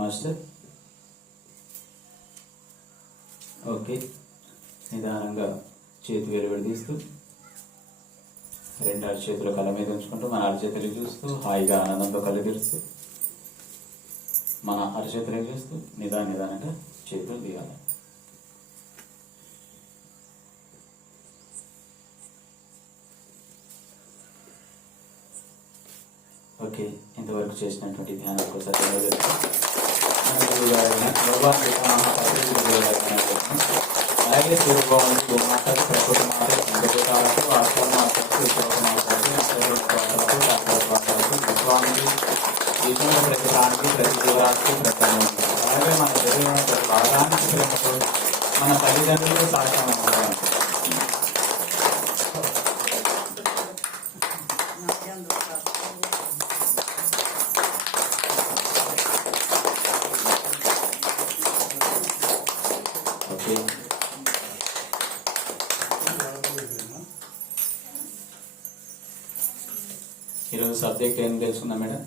Master. Okay, నిదానంగా చేతి వేలు విడదీస్తూ రెండు అరచేతులు కళ్ళ మీద ఉంచుకుంటూ మన అరచేతులు చూస్తూ హాయిగా ఆనందంతో కళ్ళు తెరుస్తూ మన అరచేతులు చూస్తూ నిదానంగా చేతులు తీయాలి. ఓకే, ఇంతవరకు చేసినటువంటి ధ్యానం ఒకసారి అలాగే సూర్యభవన్కు మాట్లాడి ప్రకృతి మాట ఇంద్రభూతాలకు ఆత్మమాటలకు విశ్వానికి జీవితంలో ప్రతి ప్రాణికి ప్రతి జీవరాశికి ప్రధానం. అలాగే మన జరిగిన ప్రతి భాగానికి మన తల్లిదండ్రులకు సాధ్యమంటారు. ఈరోజు సబ్జెక్ట్ ఏం తెలుసుకుందాం మేడం?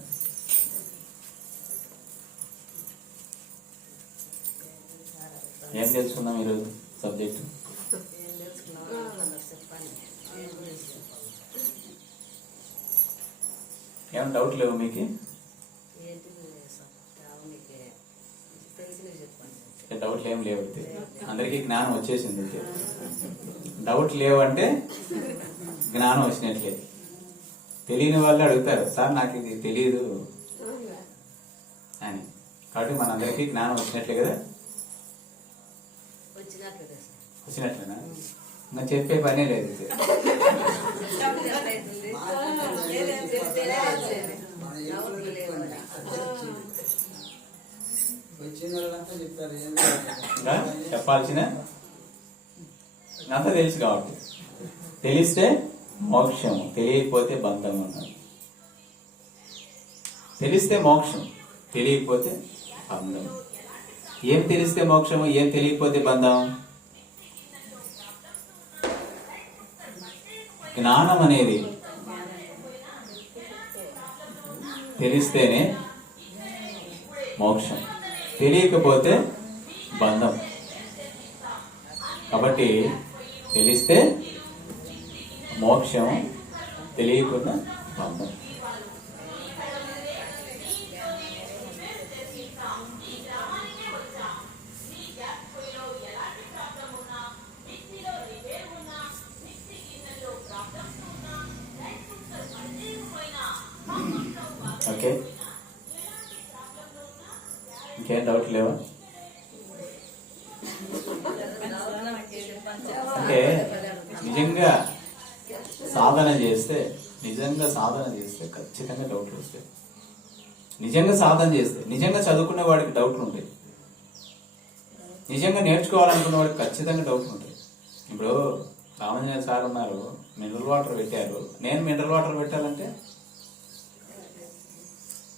ఏం తెలుసుకుందాం ఈరోజు సబ్జెక్ట్? ఏం డౌట్ లేవు మీకు? డౌట్లు ఏం లేవు. అందరికీ జ్ఞానం వచ్చేసింది. డౌట్ లేవంటే జ్ఞానం వచ్చినట్లే. తెలియని వాళ్ళు అడుగుతారు, సార్ నాకు ఇది తెలియదు అని. కాబట్టి మనందరికీ జ్ఞానం వచ్చినట్లే కదా? వచ్చినట్లేనా? ఇంకా చెప్పే పనే లేదు. చెప్పాల్సిన అంతా తెలుసు కాబట్టి. తెలిస్తే మోక్షం, తెలియకపోతే బంధం అన్నారు. తెలిస్తే మోక్షం, తెలియకపోతే బంధం. ఏం తెలిస్తే మోక్షము, ఏం తెలియకపోతే బంధం? జ్ఞానం అనేది తెలిస్తేనే మోక్షం, తెలియకపోతే బంధం. కాబట్టి తెలిస్తే మోక్షం, తెలియకుండా బంధం. ఓకే, ఇంకేం డౌట్ లేవా? అంటే నిజంగా సాధన చేస్తే ఖచ్చితంగా డౌట్లు వస్తాయి. నిజంగా సాధన చేస్తే, నిజంగా చదువుకునే వాడికి డౌట్లు ఉంటాయి. నిజంగా నేర్చుకోవాలనుకున్న వాడికి ఖచ్చితంగా డౌట్లు ఉంటాయి. ఇప్పుడు రామంజనేయ సార్ ఉన్నారు, మినరల్ వాటర్ పెట్టారు. నేను మినరల్ వాటర్ పెట్టాలంటే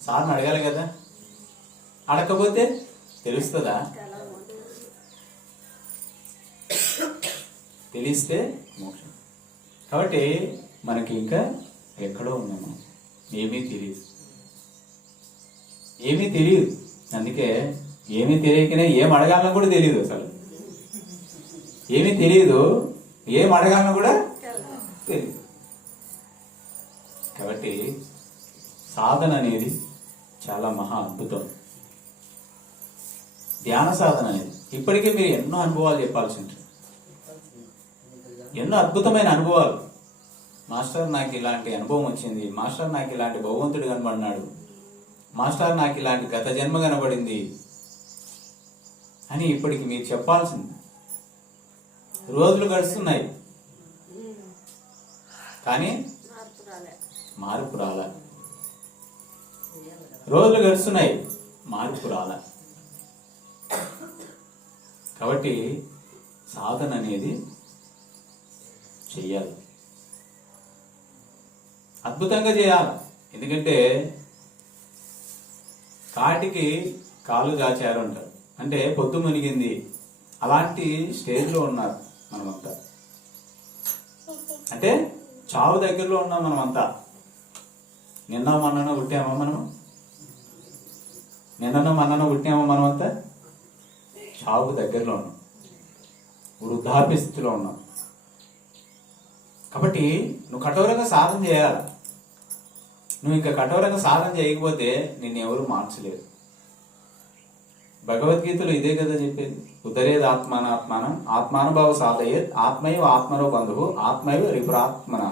సార్ని అడగాలి కదా. అడగకపోతే తెలుస్తుందా? తెలిస్తే మోక్షం. కాబట్టి మనకి ఇంకా ఎక్కడో ఉన్నాము, ఏమీ తెలియదు. అందుకే ఏమీ తెలియకనే ఏం అడగాలన్నా కూడా తెలియదు. అసలు ఏమీ తెలియదు, ఏం అడగాలన్నా కూడా తెలియదు. కాబట్టి సాధన అనేది చాలా మహా అద్భుతం. ధ్యాన సాధన అనేది ఇప్పటికే మీరు ఎన్నో అనుభవాలు చెప్పాల్సి ఉంటుంది. ఎన్నో అద్భుతమైన అనుభవాలు. మాస్టర్ నాకు ఇలాంటి అనుభవం వచ్చింది, మాస్టర్ నాకు ఇలాంటి భగవంతుడు కనబడినాడు, మాస్టర్ నాకు ఇలాంటి గత జన్మ కనబడింది అని ఇప్పటికి మీరు చెప్పాల్సింది. రోజులు గడుస్తున్నాయి కానీ మార్పు రాలా. రోజులు గడుస్తున్నాయి, మార్పు రాలా. కాబట్టి సాధన అనేది చెయ్యాలి, అద్భుతంగా చేయాలి. ఎందుకంటే కాటికి కాలు దాచారు అంటారు, అంటే పొద్దు మునిగింది. అలాంటి స్టేజ్లో ఉన్నారు మనమంతా. అంటే చావు దగ్గరలో ఉన్నాం మనమంతా. నిన్న మొన్న పుట్టామా మనం? నిన్ననో మన్ననో పుట్టినామో మనమంతా చావుకు దగ్గరలో ఉన్నాం, వృద్ధాప్య స్థితిలో ఉన్నాం. కాబట్టి నువ్వు కఠోరంగా సాధన చేయాలి. నువ్వు ఇంకా కఠోరంగా సాధన చేయకపోతే నిన్ను ఎవరు మార్చలేరు. భగవద్గీతలో ఇదే కదా చెప్పేది, ఉదరేది ఆత్మానాత్మానం ఆత్మానుభావ సాధయేత్ ఆత్మైవ ఆత్మనో బంధువు ఆత్మైవ రిపురాత్మన.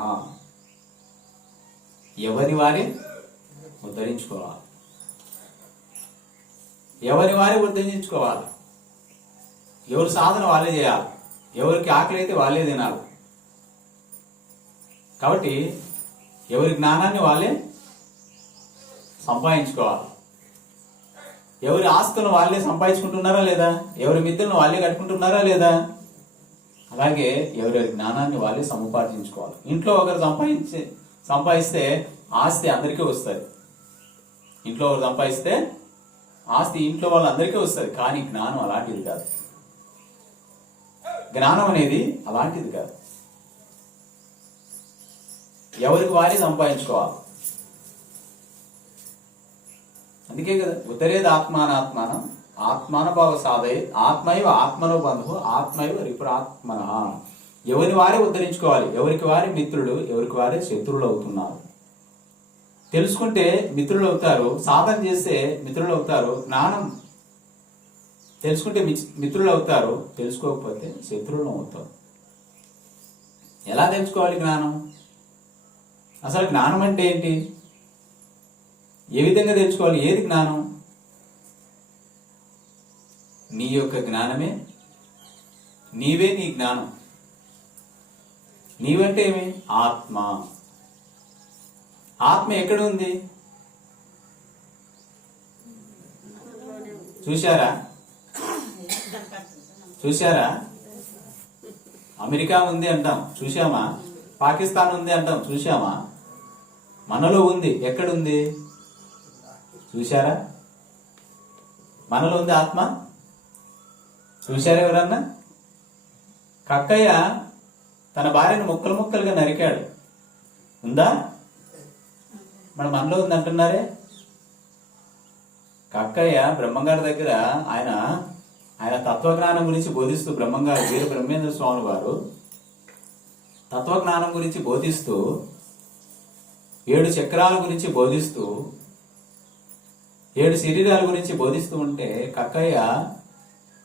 ఎవరి వారి ఉద్ధరించుకోవాలి, ఎవరి వారి ఉద్ధరించుకోవాలి. ఎవరి సాధన వాళ్ళే చేయాలి, ఎవరికి ఆకలి అయితే వాళ్ళే తినాలి. కాబట్టి ఎవరి జ్ఞానాన్ని వాళ్ళే సంపాదించుకోవాలి. ఎవరి ఆస్తులను వాళ్ళే సంపాదించుకుంటున్నారా లేదా, ఎవరి మిత్రులను వాళ్ళే కట్టుకుంటున్నారా లేదా, అలాగే ఎవరెవరి జ్ఞానాన్ని వాళ్ళే సముపార్జించుకోవాలి. ఇంట్లో ఒకరు సంపాదిస్తే ఆస్తి అందరికీ వస్తుంది. ఇంట్లో ఒకరు సంపాదిస్తే ఆస్తి ఇంట్లో వాళ్ళందరికీ వస్తుంది. కానీ జ్ఞానం అలాంటిది కాదు. జ్ఞానం అనేది అలాంటిది కాదు. ఎవరికి వారి సంపాదించుకోవాలి. అందుకే కదా ఉత్తరేది ఆత్మానాత్మానం ఆత్మానుభావ సాధయ ఆత్మైవ ఆత్మనో బంధువు ఆత్మైవ రిపురాత్మన. ఎవరి వారే ఉద్ధరించుకోవాలి. ఎవరికి వారి మిత్రులు, ఎవరికి వారే శత్రువులు అవుతున్నారు. తెలుసుకుంటే మిత్రులు అవుతారు, సాధన చేస్తే మిత్రులు అవుతారు, జ్ఞానం తెలుసుకుంటే మిత్రులు అవుతారు, తెలుసుకోకపోతే శత్రువులు అవుతారు. ఎలా తెలుసుకోవాలి జ్ఞానం? అసలు జ్ఞానం అంటే ఏంటి? ఏ విధంగా తెలుసుకోవాలి? ఏది జ్ఞానం? నీ యొక్క జ్ఞానమే, నీవే నీ జ్ఞానం. నీవంటే ఏమి? ఆత్మ. ఆత్మ ఎక్కడ ఉంది? చూశారా? చూశారా? అమెరికా ఉంది అంటాం, చూశామా? పాకిస్తాన్ ఉంది అంటాం, చూశామా? మనలో ఉంది. ఎక్కడుంది? చూశారా? మనలో ఉంది ఆత్మ. చూశారా ఎవరన్నా? కక్కయ్య తన భార్యను ముక్కలు ముక్కలుగా నరికాడు, ఉందా? మన మనలో ఉంది అంటున్నారే. కక్కయ్య బ్రహ్మంగారి దగ్గర ఆయన తత్వజ్ఞానం గురించి బోధిస్తూ, బ్రహ్మంగారు వీర బ్రహ్మేంద్ర స్వామి వారు తత్వజ్ఞానం గురించి బోధిస్తూ, 7 చక్రాల గురించి బోధిస్తూ, 7 శరీరాల గురించి బోధిస్తూ ఉంటే కక్కయ్య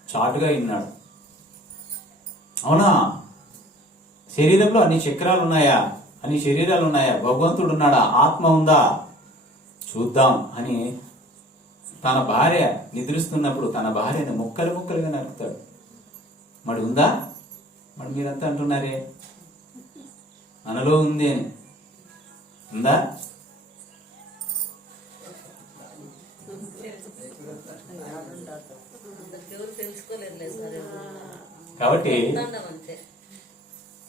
చాటుగా విన్నాడు. అవునా, శరీరంలో అన్ని చక్రాలు ఉన్నాయా, అన్ని శరీరాలు ఉన్నాయా, భగవంతుడు ఉన్నాడా, ఆత్మ ఉందా, చూద్దాం అని తన భార్య నిద్రిస్తున్నప్పుడు తన భార్యని ముక్కలు ముక్కలుగా నరుకుతాడు. మరి ఉందా? మరి మీరంతా అంటున్నారే మనలో ఉంది అని. ఉందా? కాబట్టి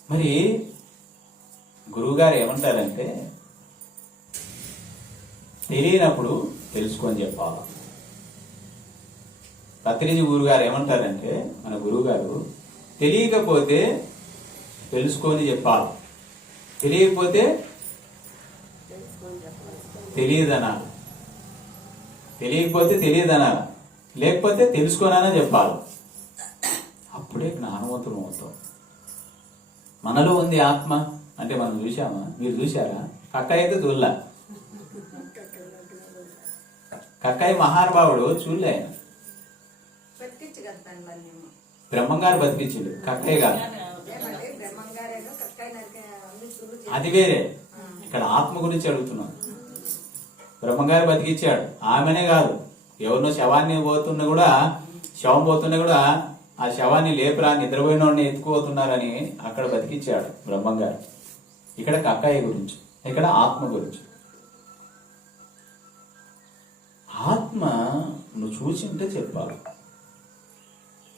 మరి గురువుగారు ఏమంటారంటే, తెలియనప్పుడు తెలుసుకొని చెప్పాలి. పత్రిజీ గురువు గారు ఏమంటారంటే, మన గురువు గారు తెలియకపోతే తెలుసుకొని చెప్పాలి, తెలియకపోతే తెలియదనాలి, తెలియకపోతే తెలియదనాలి, లేకపోతే తెలుసుకోనైనా చెప్పాలి. అప్పుడే జ్ఞానవంతులు అవుతాం. మనలో ఉంది ఆత్మ అంటే మనం చూసామా? మీరు చూసారా? కక్కయ్య అయితే చూడలే. కక్కయ్య మహానుభావుడు చూడలే. బ్రహ్మంగారు బతికించాడు, కక్కయ్య గారు. అది వేరే. ఇక్కడ ఆత్మ గురించి అడుగుతున్నాం. బ్రహ్మంగారు బతికిచ్చాడు, ఆమెనే కాదు, ఎవరినో శవాన్ని పోతున్నా కూడా, శవం పోతున్నా కూడా ఆ శవాన్ని లేపురా, నిద్రపోయిన వాడిని ఎత్తుకుపోతున్నారని అక్కడ బతికిచ్చాడు బ్రహ్మంగారు. ఇక్కడ కక్కయ్య గురించి, ఇక్కడ ఆత్మ గురించి. ఆత్మ నువ్వు చూసింటే చెప్పాలి.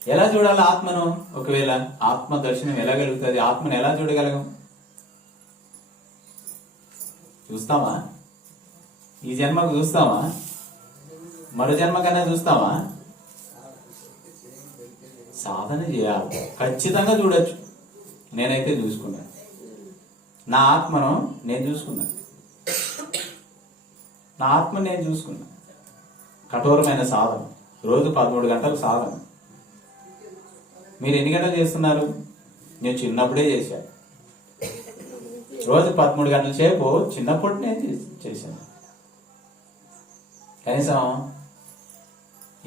ఎలా చూడాలి ఆత్మను? ఒకవేళ ఆత్మ దర్శనం ఎలా కలుగుతుంది? ఆత్మను ఎలా చూడగలగం? చూస్తామా? ఈ జన్మకు చూస్తామా? మరో జన్మకన్నా చూస్తామా? సాధన చేయాలి. ఖచ్చితంగా చూడొచ్చు. నేనైతే చూసుకున్నాను, నా ఆత్మను నేను చూసుకున్నాను, నా ఆత్మ నేను చూసుకున్నా. కఠోరమైన సాధన. రోజు 13 గంటలు సాధన. మీరు ఎన్ని గంటలు చేస్తున్నారు? నేను చిన్నప్పుడే చేశాను. రోజు 13 గంటల సేపు చిన్నప్పుడు నేను చేశాను. కనీసం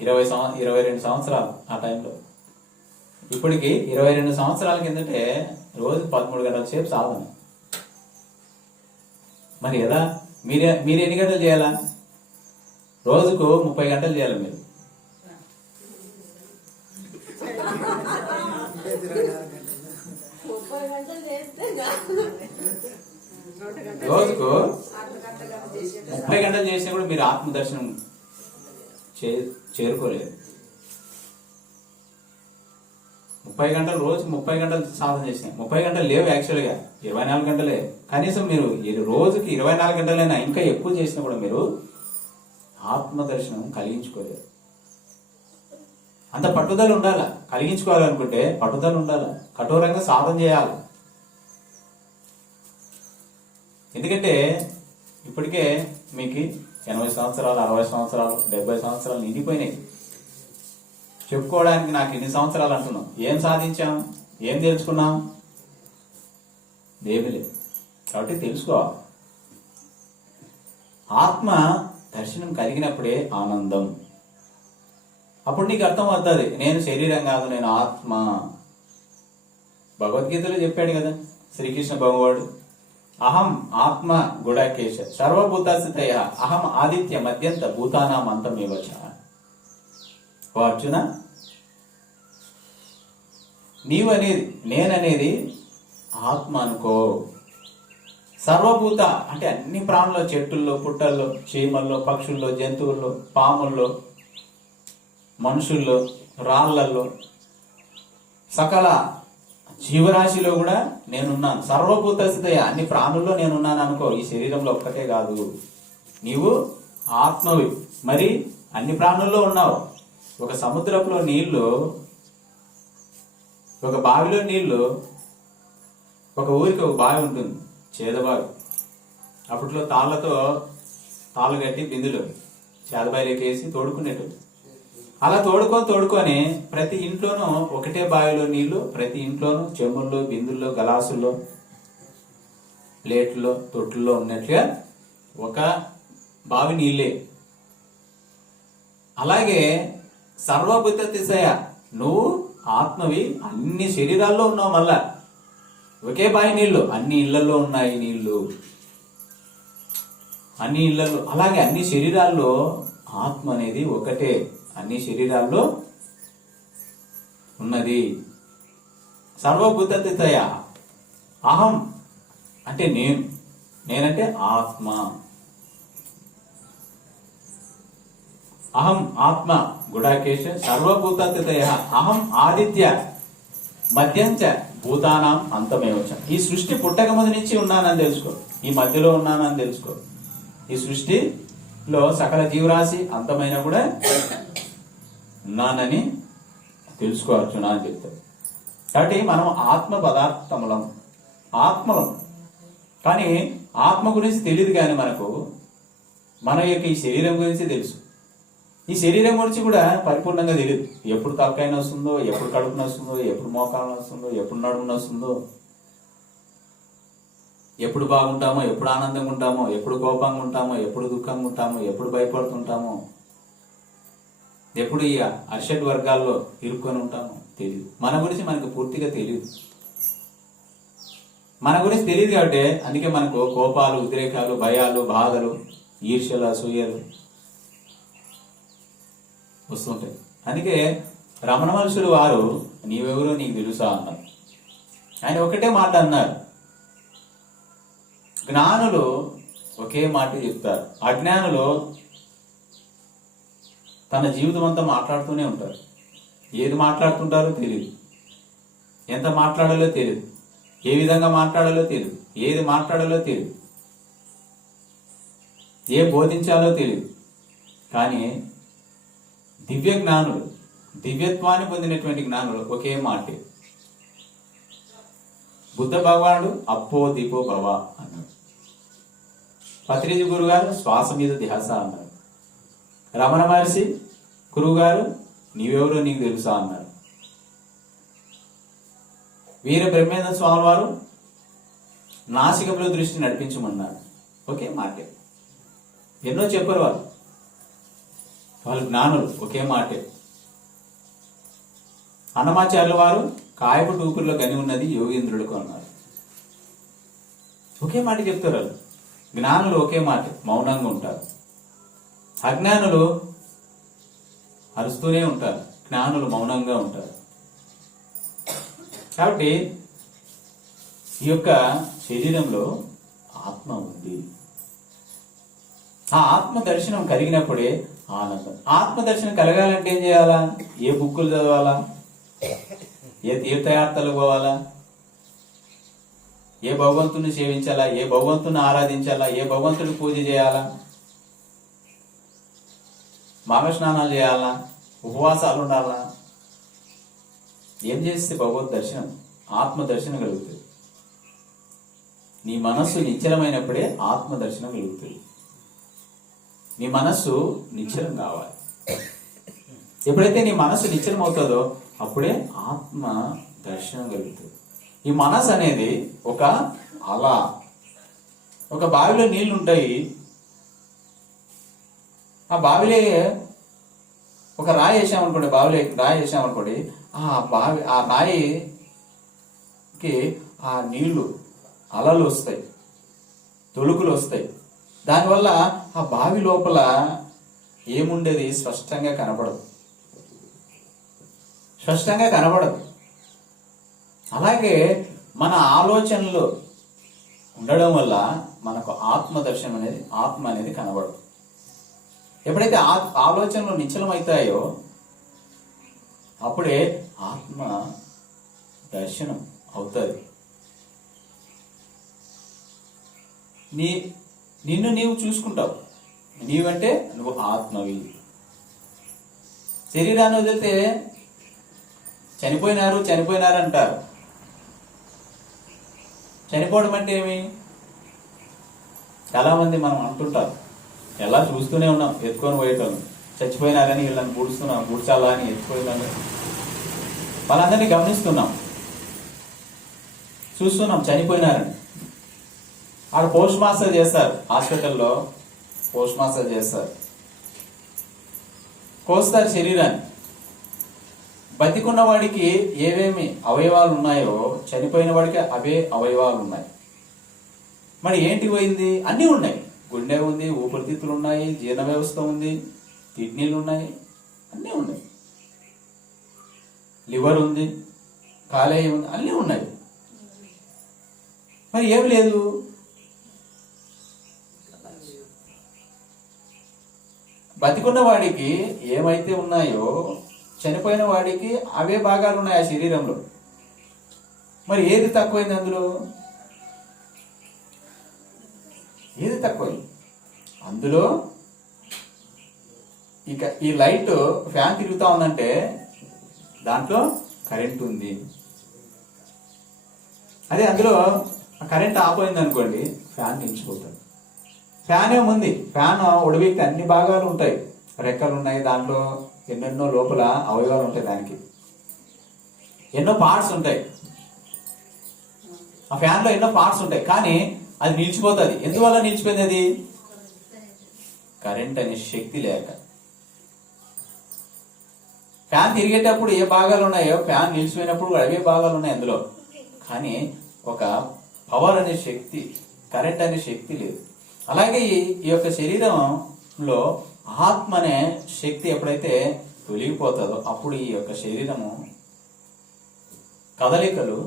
22 సంవత్సరాలు ఆ టైంలో. ఇప్పటికి 22 సంవత్సరాల కిందటే రోజు 13 గంటల సేపు సాధన. మరి ఎలా? మీరు ఎన్ని గంటలు చేయాలా? రోజుకు 30 గంటలు చేయాలి మీరు. రోజుకు 30 గంటలు చేసినా కూడా మీరు ఆత్మదర్శనం చేరుకోలేదు. 30 గంటలు, రోజుకు 30 గంటలు సాధన చేసిన. 30 గంటలు లేవు యాక్చువల్గా, 24 గంటలే. కనీసం మీరు రోజుకి 24 గంటలైనా ఇంకా ఎక్కువ చేసినా కూడా మీరు ఆత్మదర్శనం కలిగించుకోలేదు. అంత పట్టుదల ఉండాల. కలిగించుకోవాలనుకుంటే పట్టుదల ఉండాల, కఠోరంగా సాధన చేయాలి. ఎందుకంటే ఇప్పటికే మీకు 80 సంవత్సరాలు, 60 సంవత్సరాలు, 70 సంవత్సరాలు నిండిపోయినాయి. చెప్పుకోవడానికి నాకు ఇన్ని సంవత్సరాలు అంటున్నాం. ఏం సాధించాం? ఏం తెలుసుకున్నాం? ఏమీ లేదు. కాబట్టి తెలుసుకోవాలి. ఆత్మ దర్శనం కలిగినప్పుడే ఆనందం. అప్పుడు నీకు అర్థం అవుతుంది, నేను శరీరం కాదు, నేను ఆత్మ. భగవద్గీతలో చెప్పాడు కదా శ్రీకృష్ణ భగవానుడు, అహం ఆత్మ గుడాకేశ సర్వభూతస్థితయ అహం ఆదిత్య మధ్యంత భూతానాం అంతమేవచ. ఓ అర్జున, నీవు అనేది, నేననేది ఆత్మ అనుకో. సర్వభూత అంటే అన్ని ప్రాణుల్లో, చెట్టుల్లో, పుట్టల్లో, చీమల్లో, పక్షుల్లో, జంతువుల్లో, పాముల్లో, మనుషుల్లో, రాళ్లల్లో, సకల జీవరాశిలో కూడా నేనున్నాను. సర్వభూత స్థితయ అన్ని ప్రాణుల్లో నేనున్నాను అనుకో. ఈ శరీరంలో ఒక్కటే కాదు, నీవు ఆత్మవి. మరి అన్ని ప్రాణుల్లో ఉన్నావు. ఒక సముద్రంలో నీళ్లు, ఒక బావిలో నీళ్లు, ఒక ఊరికి ఒక బావి ఉంటుంది, చేదబావి. అప్పట్లో తాళ్ళు కట్టి బిందులు చేదబావిలోకి వేసి తోడుకునేటు. అలా తోడుకొని ప్రతి ఇంట్లోనూ ఒకటే బావిలో నీళ్లు, ప్రతి ఇంట్లోనూ చెంబుల్లో, బిందుల్లో, గలాసుల్లో, ప్లేట్లో, తొట్టుల్లో ఉన్నట్లుగా ఒక బావి నీళ్ళే. అలాగే సర్వభూత తిశయ నువ్వు ఆత్మవి, అన్ని శరీరాల్లో ఉన్నావు. మళ్ళా ఒకే బావి నీళ్లు, అన్ని ఇళ్లలో ఉన్నాయి నీళ్లు, అన్ని ఇళ్లలో. అలాగే అన్ని శరీరాల్లో ఆత్మ అనేది ఒకటే, అన్ని శరీరాల్లో ఉన్నది. సర్వభూతయ అహం అంటే నేను, నేనంటే ఆత్మ. అహం ఆత్మ గుడాకేశ సర్వభూతయ అహం ఆదిత్య మధ్యంచ భూతానాం అంతమేవచ. ఈ సృష్టి పుట్టక ముందు నుంచి ఉన్నానని తెలుసుకో, ఈ మధ్యలో ఉన్నానని తెలుసుకో. ఈ సృష్టిలో సకల జీవరాశి అంతమైనా కూడా ఉన్నానని తెలుసుకో అర్జున అని చెప్తారు. కాబట్టి మనం ఆత్మ పదార్థములం, ఆత్మలం. కానీ ఆత్మ గురించి తెలియదు. కానీ మనకు మన యొక్క ఈ శరీరం గురించి తెలుసు. ఈ శరీరం గురించి కూడా పరిపూర్ణంగా తెలియదు. ఎప్పుడు తలకాయ వస్తుందో, ఎప్పుడు కడుపు వస్తుందో, ఎప్పుడు మోకాలు వస్తుందో, ఎప్పుడు నడుము వస్తుందో, ఎప్పుడు బాగుంటామో, ఎప్పుడు ఆనందంగా ఉంటామో, ఎప్పుడు కోపంగా ఉంటామో, ఎప్పుడు దుఃఖంగా ఉంటామో, ఎప్పుడు భయపడుతుంటామో, ఎప్పుడు ఈ అర్షడ్ వర్గాల్లో ఇరుక్కొని ఉంటామో తెలియదు. మన గురించి మనకు పూర్తిగా తెలియదు. మన గురించి తెలియదు కాబట్టి అందుకే మనకు కోపాలు, ఉద్రేకాలు, భయాలు, బాధలు, ఈర్ష్యలు, అసూయలు వస్తుంటాయి. అందుకే రమణ మహర్షులు వారు నీవెవరో నీకు తెలుసా అన్నారు. ఆయన ఒకటే మాట అన్నారు. జ్ఞానులు ఒకే మాట చెప్తారు, అజ్ఞానులు తన జీవితం అంతా మాట్లాడుతూనే ఉంటారు. ఏది మాట్లాడుతుంటారో తెలియదు, ఎంత మాట్లాడాలో తెలియదు, ఏ విధంగా మాట్లాడాలో తెలియదు, ఏది మాట్లాడాలో తెలియదు, ఏ బోధించాలో తెలియదు. కానీ దివ్య జ్ఞానులు, దివ్యత్వాన్ని పొందినటువంటి జ్ఞానులు ఒకే మాట. బుద్ధ భగవానుడు అప్పో దీపో భవ అన్నాడు. పత్రిజీ గురు గారు శ్వాస మీద ధ్యాస అన్నారు. రమణ మహర్షి గురువు గారు నీవెవరో నీకు తెలుసా అన్నారు. వీర బ్రహ్మేంద్ర స్వామి వారు నాసికములో దృష్టి నడిపించమన్నారు. ఒకే మాటే. ఎన్నో చెప్పారు వాళ్ళు జ్ఞానులు, ఒకే మాటే. అన్నమాచార్యుల వారు కాయపు టూపుల్లో గని ఉన్నది యోగేంద్రులకు అన్నారు. ఒకే మాట చెప్తారు వాళ్ళు. జ్ఞానులు ఒకే మాట, మౌనంగా ఉంటారు. అజ్ఞానులు అరుస్తూనే ఉంటారు, జ్ఞానులు మౌనంగా ఉంటారు. కాబట్టి ఈ యొక్క శరీరంలో ఆత్మ ఉంది. ఆ ఆత్మ దర్శనం కలిగినప్పుడే ఆనందం. ఆత్మ దర్శనం కలగాలంటే ఏం చేయాలా? ఏ బుక్కులు చదవాలా? ఏ తీర్థయాత్రలు పోవాలా? ఏ భగవంతుని సేవించాలా? ఏ భగవంతుని ఆరాధించాలా? ఏ భగవంతుని పూజ చేయాలా? మాఘ స్నానాలు చేయాలా? ఉపవాసాలు ఉండాలా? ఏం చేస్తే భగవద్ దర్శనం, ఆత్మ దర్శనం కలుగుతుంది. నీ మనస్సు నిశ్చలమైనప్పుడే ఆత్మ దర్శనం కలుగుతుంది. నీ మనస్సు నిశ్చలం కావాలి. ఎప్పుడైతే నీ మనస్సు నిశ్చలం అవుతుందో అప్పుడే ఆత్మ దర్శనం కలుగుతుంది. ఈ మనస్సు అనేది ఒక అల. ఒక బావిలో నీళ్లు ఉంటాయి. ఆ బావిలో ఒక రాయి వేసామనుకోండి, బావిలో రాయి వేసామనుకోండి, ఆ రాయికి ఆ నీళ్లు అలలు వస్తాయి, తొలుకులు వస్తాయి. దానివల్ల ఆ బావి లోపల ఏముండేది స్పష్టంగా కనబడదు. అలాగే మన ఆలోచనలు ఉండడం వల్ల మనకు ఆత్మ అనేది కనబడదు. ఎప్పుడైతే ఆలోచనలు నిశ్చలమవుతాయో అప్పుడే ఆత్మ దర్శనం అవుతుంది. నిన్ను నీవు చూసుకుంటావు. నీవంటే నువ్వు ఆత్మవి. శరీరాన్ని వదిలితే చనిపోయినారు అంటారు. చనిపోవడం అంటే ఏమి? చాలా మంది మనం అంటుంటారు, ఎలా చూస్తూనే ఉన్నాం, ఎత్తుకొని పోయేటోళ్ళు చచ్చిపోయినారని వీళ్ళని పూడ్చాలా అని ఎత్తుకోవాలని వాళ్ళందరినీ గమనిస్తున్నాం, చూస్తున్నాం చనిపోయినారని. ఆడ పోస్ట్ మాస్టర్ చేస్తారు, హాస్పిటల్లో పోస్ట్ మాస్టర్ చేస్తారు, కోస్తారు శరీరాన్ని. బతికున్న వాడికి ఏవేమి అవయవాలు ఉన్నాయో చనిపోయిన వాడికి అవే అవయవాలు ఉన్నాయి. మరి ఏంటి పోయింది? అన్నీ ఉన్నాయి. గుండె ఉంది, ఊపిరితిత్తులు ఉన్నాయి, జీర్ణ వ్యవస్థ ఉంది, కిడ్నీలు ఉన్నాయి, అన్నీ ఉన్నాయి. లివర్ ఉంది, కాలేయం ఉంది, అన్నీ ఉన్నాయి. మరి ఏమి లేదు? బతికున్న వాడికి ఏమైతే ఉన్నాయో చనిపోయిన వాడికి అవే భాగాలు ఉన్నాయి ఆ శరీరంలో. మరి ఏది తక్కువైంది అందులో? ఏది తక్కువైంది అందులో? ఇక ఈ లైట్ ఫ్యాన్ తిరుగుతా ఉందంటే దాంట్లో కరెంట్ ఉంది. అదే అందులో కరెంట్ ఆపోయింది అనుకోండి, ఫ్యాన్ నిలిచిపోతుంది. ఫ్యాన్ ఏముంది? ఫ్యాన్ ఉడవికి అన్ని భాగాలు ఉంటాయి, రెక్కలు ఉన్నాయి, దాంట్లో ఎన్నెన్నో లోపల అవయవాలు ఉంటాయి, దానికి ఎన్నో పార్ట్స్ ఉంటాయి. ఆ ఫ్యాన్ లో ఎన్నో పార్ట్స్ ఉంటాయి, కానీ అది నిలిచిపోతుంది. ఎందువల్ల నిలిచిపోయింది? అది కరెంట్ అనే శక్తి లేక. ఫ్యాన్ తిరిగేటప్పుడు ఏ భాగాలు ఉన్నాయో ఫ్యాన్ నిలిచిపోయినప్పుడు అవే భాగాలు ఉన్నాయి అందులో, కానీ ఒక పవర్ అనే శక్తి, కరెంట్ అనే శక్తి లేదు. అలాగే ఈ యొక్క శరీరంలో ఆత్మ అనే శక్తి ఎప్పుడైతే తొలగిపోతుందో అప్పుడు ఈ యొక్క శరీరము కదలికలు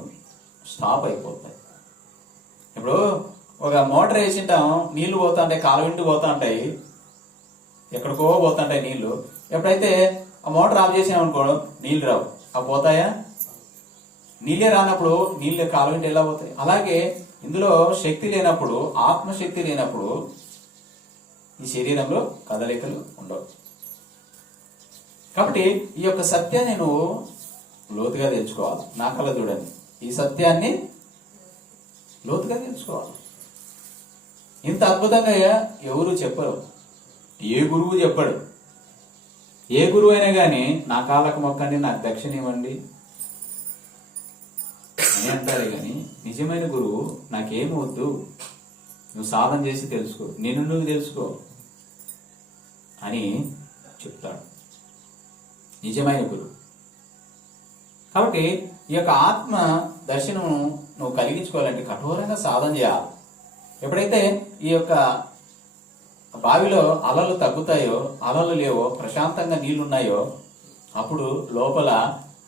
స్టాప్ అయిపోతాయి. ఇప్పుడు ఒక మోటార్ వేసింటాం, నీళ్లు పోతా ఉంటాయి, కాలువిండి పోతా ఉంటాయి, ఎక్కడికో పోతుంటాయి నీళ్లు. ఎప్పుడైతే ఆ మోటార్ ఆఫ్ చేసామనుకో నీళ్లు రావు. అవి పోతాయా? నీళ్ళే రానప్పుడు నీళ్ళు కాలువిండి ఎలా పోతాయి? అలాగే ఇందులో శక్తి లేనప్పుడు, ఆత్మశక్తి లేనప్పుడు ఈ శరీరంలో కదలికలు ఉండవు. కాబట్టి ఈ యొక్క సత్యాన్ని నువ్వు లోతుగా తెలుసుకోవాలి. నా కళ్ళ చూడండి, ఈ సత్యాన్ని లోతుగా తెలుసుకోవాలి. ఇంత అద్భుతంగా ఎవరు చెప్పరు, ఏ గురువు చెప్పడు. ఏ గురువు అయినా కానీ నా కాళ్ళకు మొక్కండి, నాకు దక్షిణ ఇవ్వండి అని అంటారే కానీ నిజమైన గురువు నాకేమి వద్దు, నువ్వు సాధన చేసి తెలుసుకో, నిన్ను నువ్వు తెలుసుకో అని చెప్తాడు నిజమైన గురువు. కాబట్టి ఈ యొక్క ఆత్మ దర్శనం నువ్వు కలిగించుకోవాలంటే కఠోరంగా సాధన చేయాలి. ఎప్పుడైతే ఈ యొక్క బావిలో అలలు తగ్గుతాయో, అలలు లేవో, ప్రశాంతంగా నీళ్లున్నాయో, అప్పుడు లోపల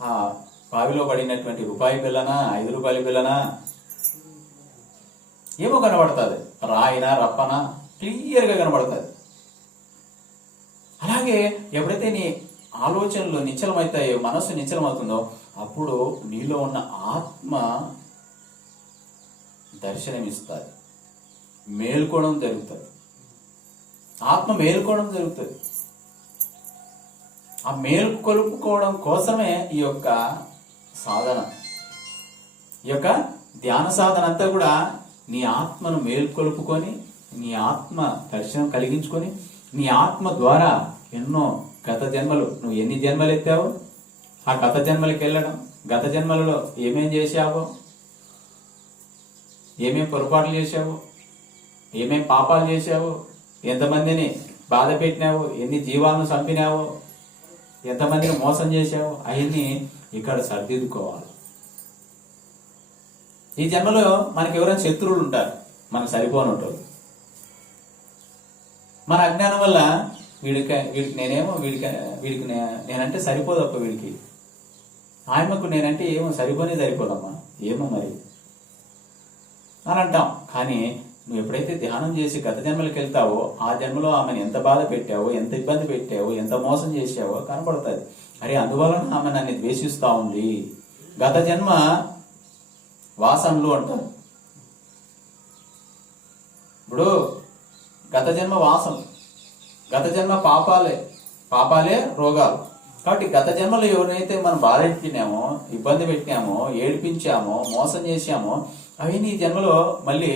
ఆ బావిలో పడినటువంటి రూపాయి బిల్లనా, 5 రూపాయల బిల్లనా ఏమో కనబడుతుంది, రాయినా రప్పనా క్లియర్గా కనబడుతుంది. అలాగే ఎప్పుడైతే నీ ఆలోచనలు నిశ్చలమవుతాయో, మనస్సు నిశ్చలమవుతుందో, అప్పుడు నీలో ఉన్న ఆత్మ దర్శనమిస్తుంది, మేల్కోవడం జరుగుతుంది, ఆత్మ మేల్కోవడం జరుగుతుంది. ఆ మేల్కొలుపుకోవడం కోసమే ఈ యొక్క సాధన, ఈ యొక్క ధ్యాన సాధన అంతా కూడా నీ ఆత్మను మేల్కొలుపుకొని, నీ ఆత్మ దర్శనం కలిగించుకొని, నీ ఆత్మ ద్వారా ఎన్నో గత జన్మలు, నువ్వు ఎన్ని జన్మలు ఎత్తావో ఆ గత జన్మలకి వెళ్ళడం, గత జన్మలలో ఏమేం చేశావో, ఏమేం పొరపాట్లు చేశావో, ఏమేం పాపాలు చేశావో, ఎంతమందిని బాధ పెట్టినావో, ఎన్ని జీవాలను చంపినావో, ఎంతమందిని మోసం చేశావో, అవన్నీ ఇక్కడ సర్దిద్దుకోవాలి. ఈ జన్మలో మనకి ఎవరైనా శత్రువులు ఉంటారు, మనకు సరిపోనుంటారు. మన అజ్ఞానం వల్ల వీడికి నేనంటే సరిపోదప్ప, వీడికి ఆయమ్మకు నేనంటే ఏమో సరిపోదమ్మా, ఏమో మరి అని అంటాం. కానీ నువ్వు ఎప్పుడైతే ధ్యానం చేసి గత జన్మలకు వెళ్తావో, ఆ జన్మలో ఆమెను ఎంత బాధ పెట్టావో, ఎంత ఇబ్బంది పెట్టావో, ఎంత మోసం చేసావో కనపడుతుంది. అరే అందువలన ఆమె నన్ను ద్వేషిస్తా ఉంది, గత జన్మ వాసనలు అంటారు. ఇప్పుడు గత జన్మ వాసన, గత జన్మ పాపాలే రోగాలు. కాబట్టి గత జన్మలో ఎవరైతే మనం బాధెట్టినామో, ఇబ్బంది పెట్టినామో, ఏడిపించామో, మోసం చేశామో, అవి నీ జన్మలో మళ్ళీ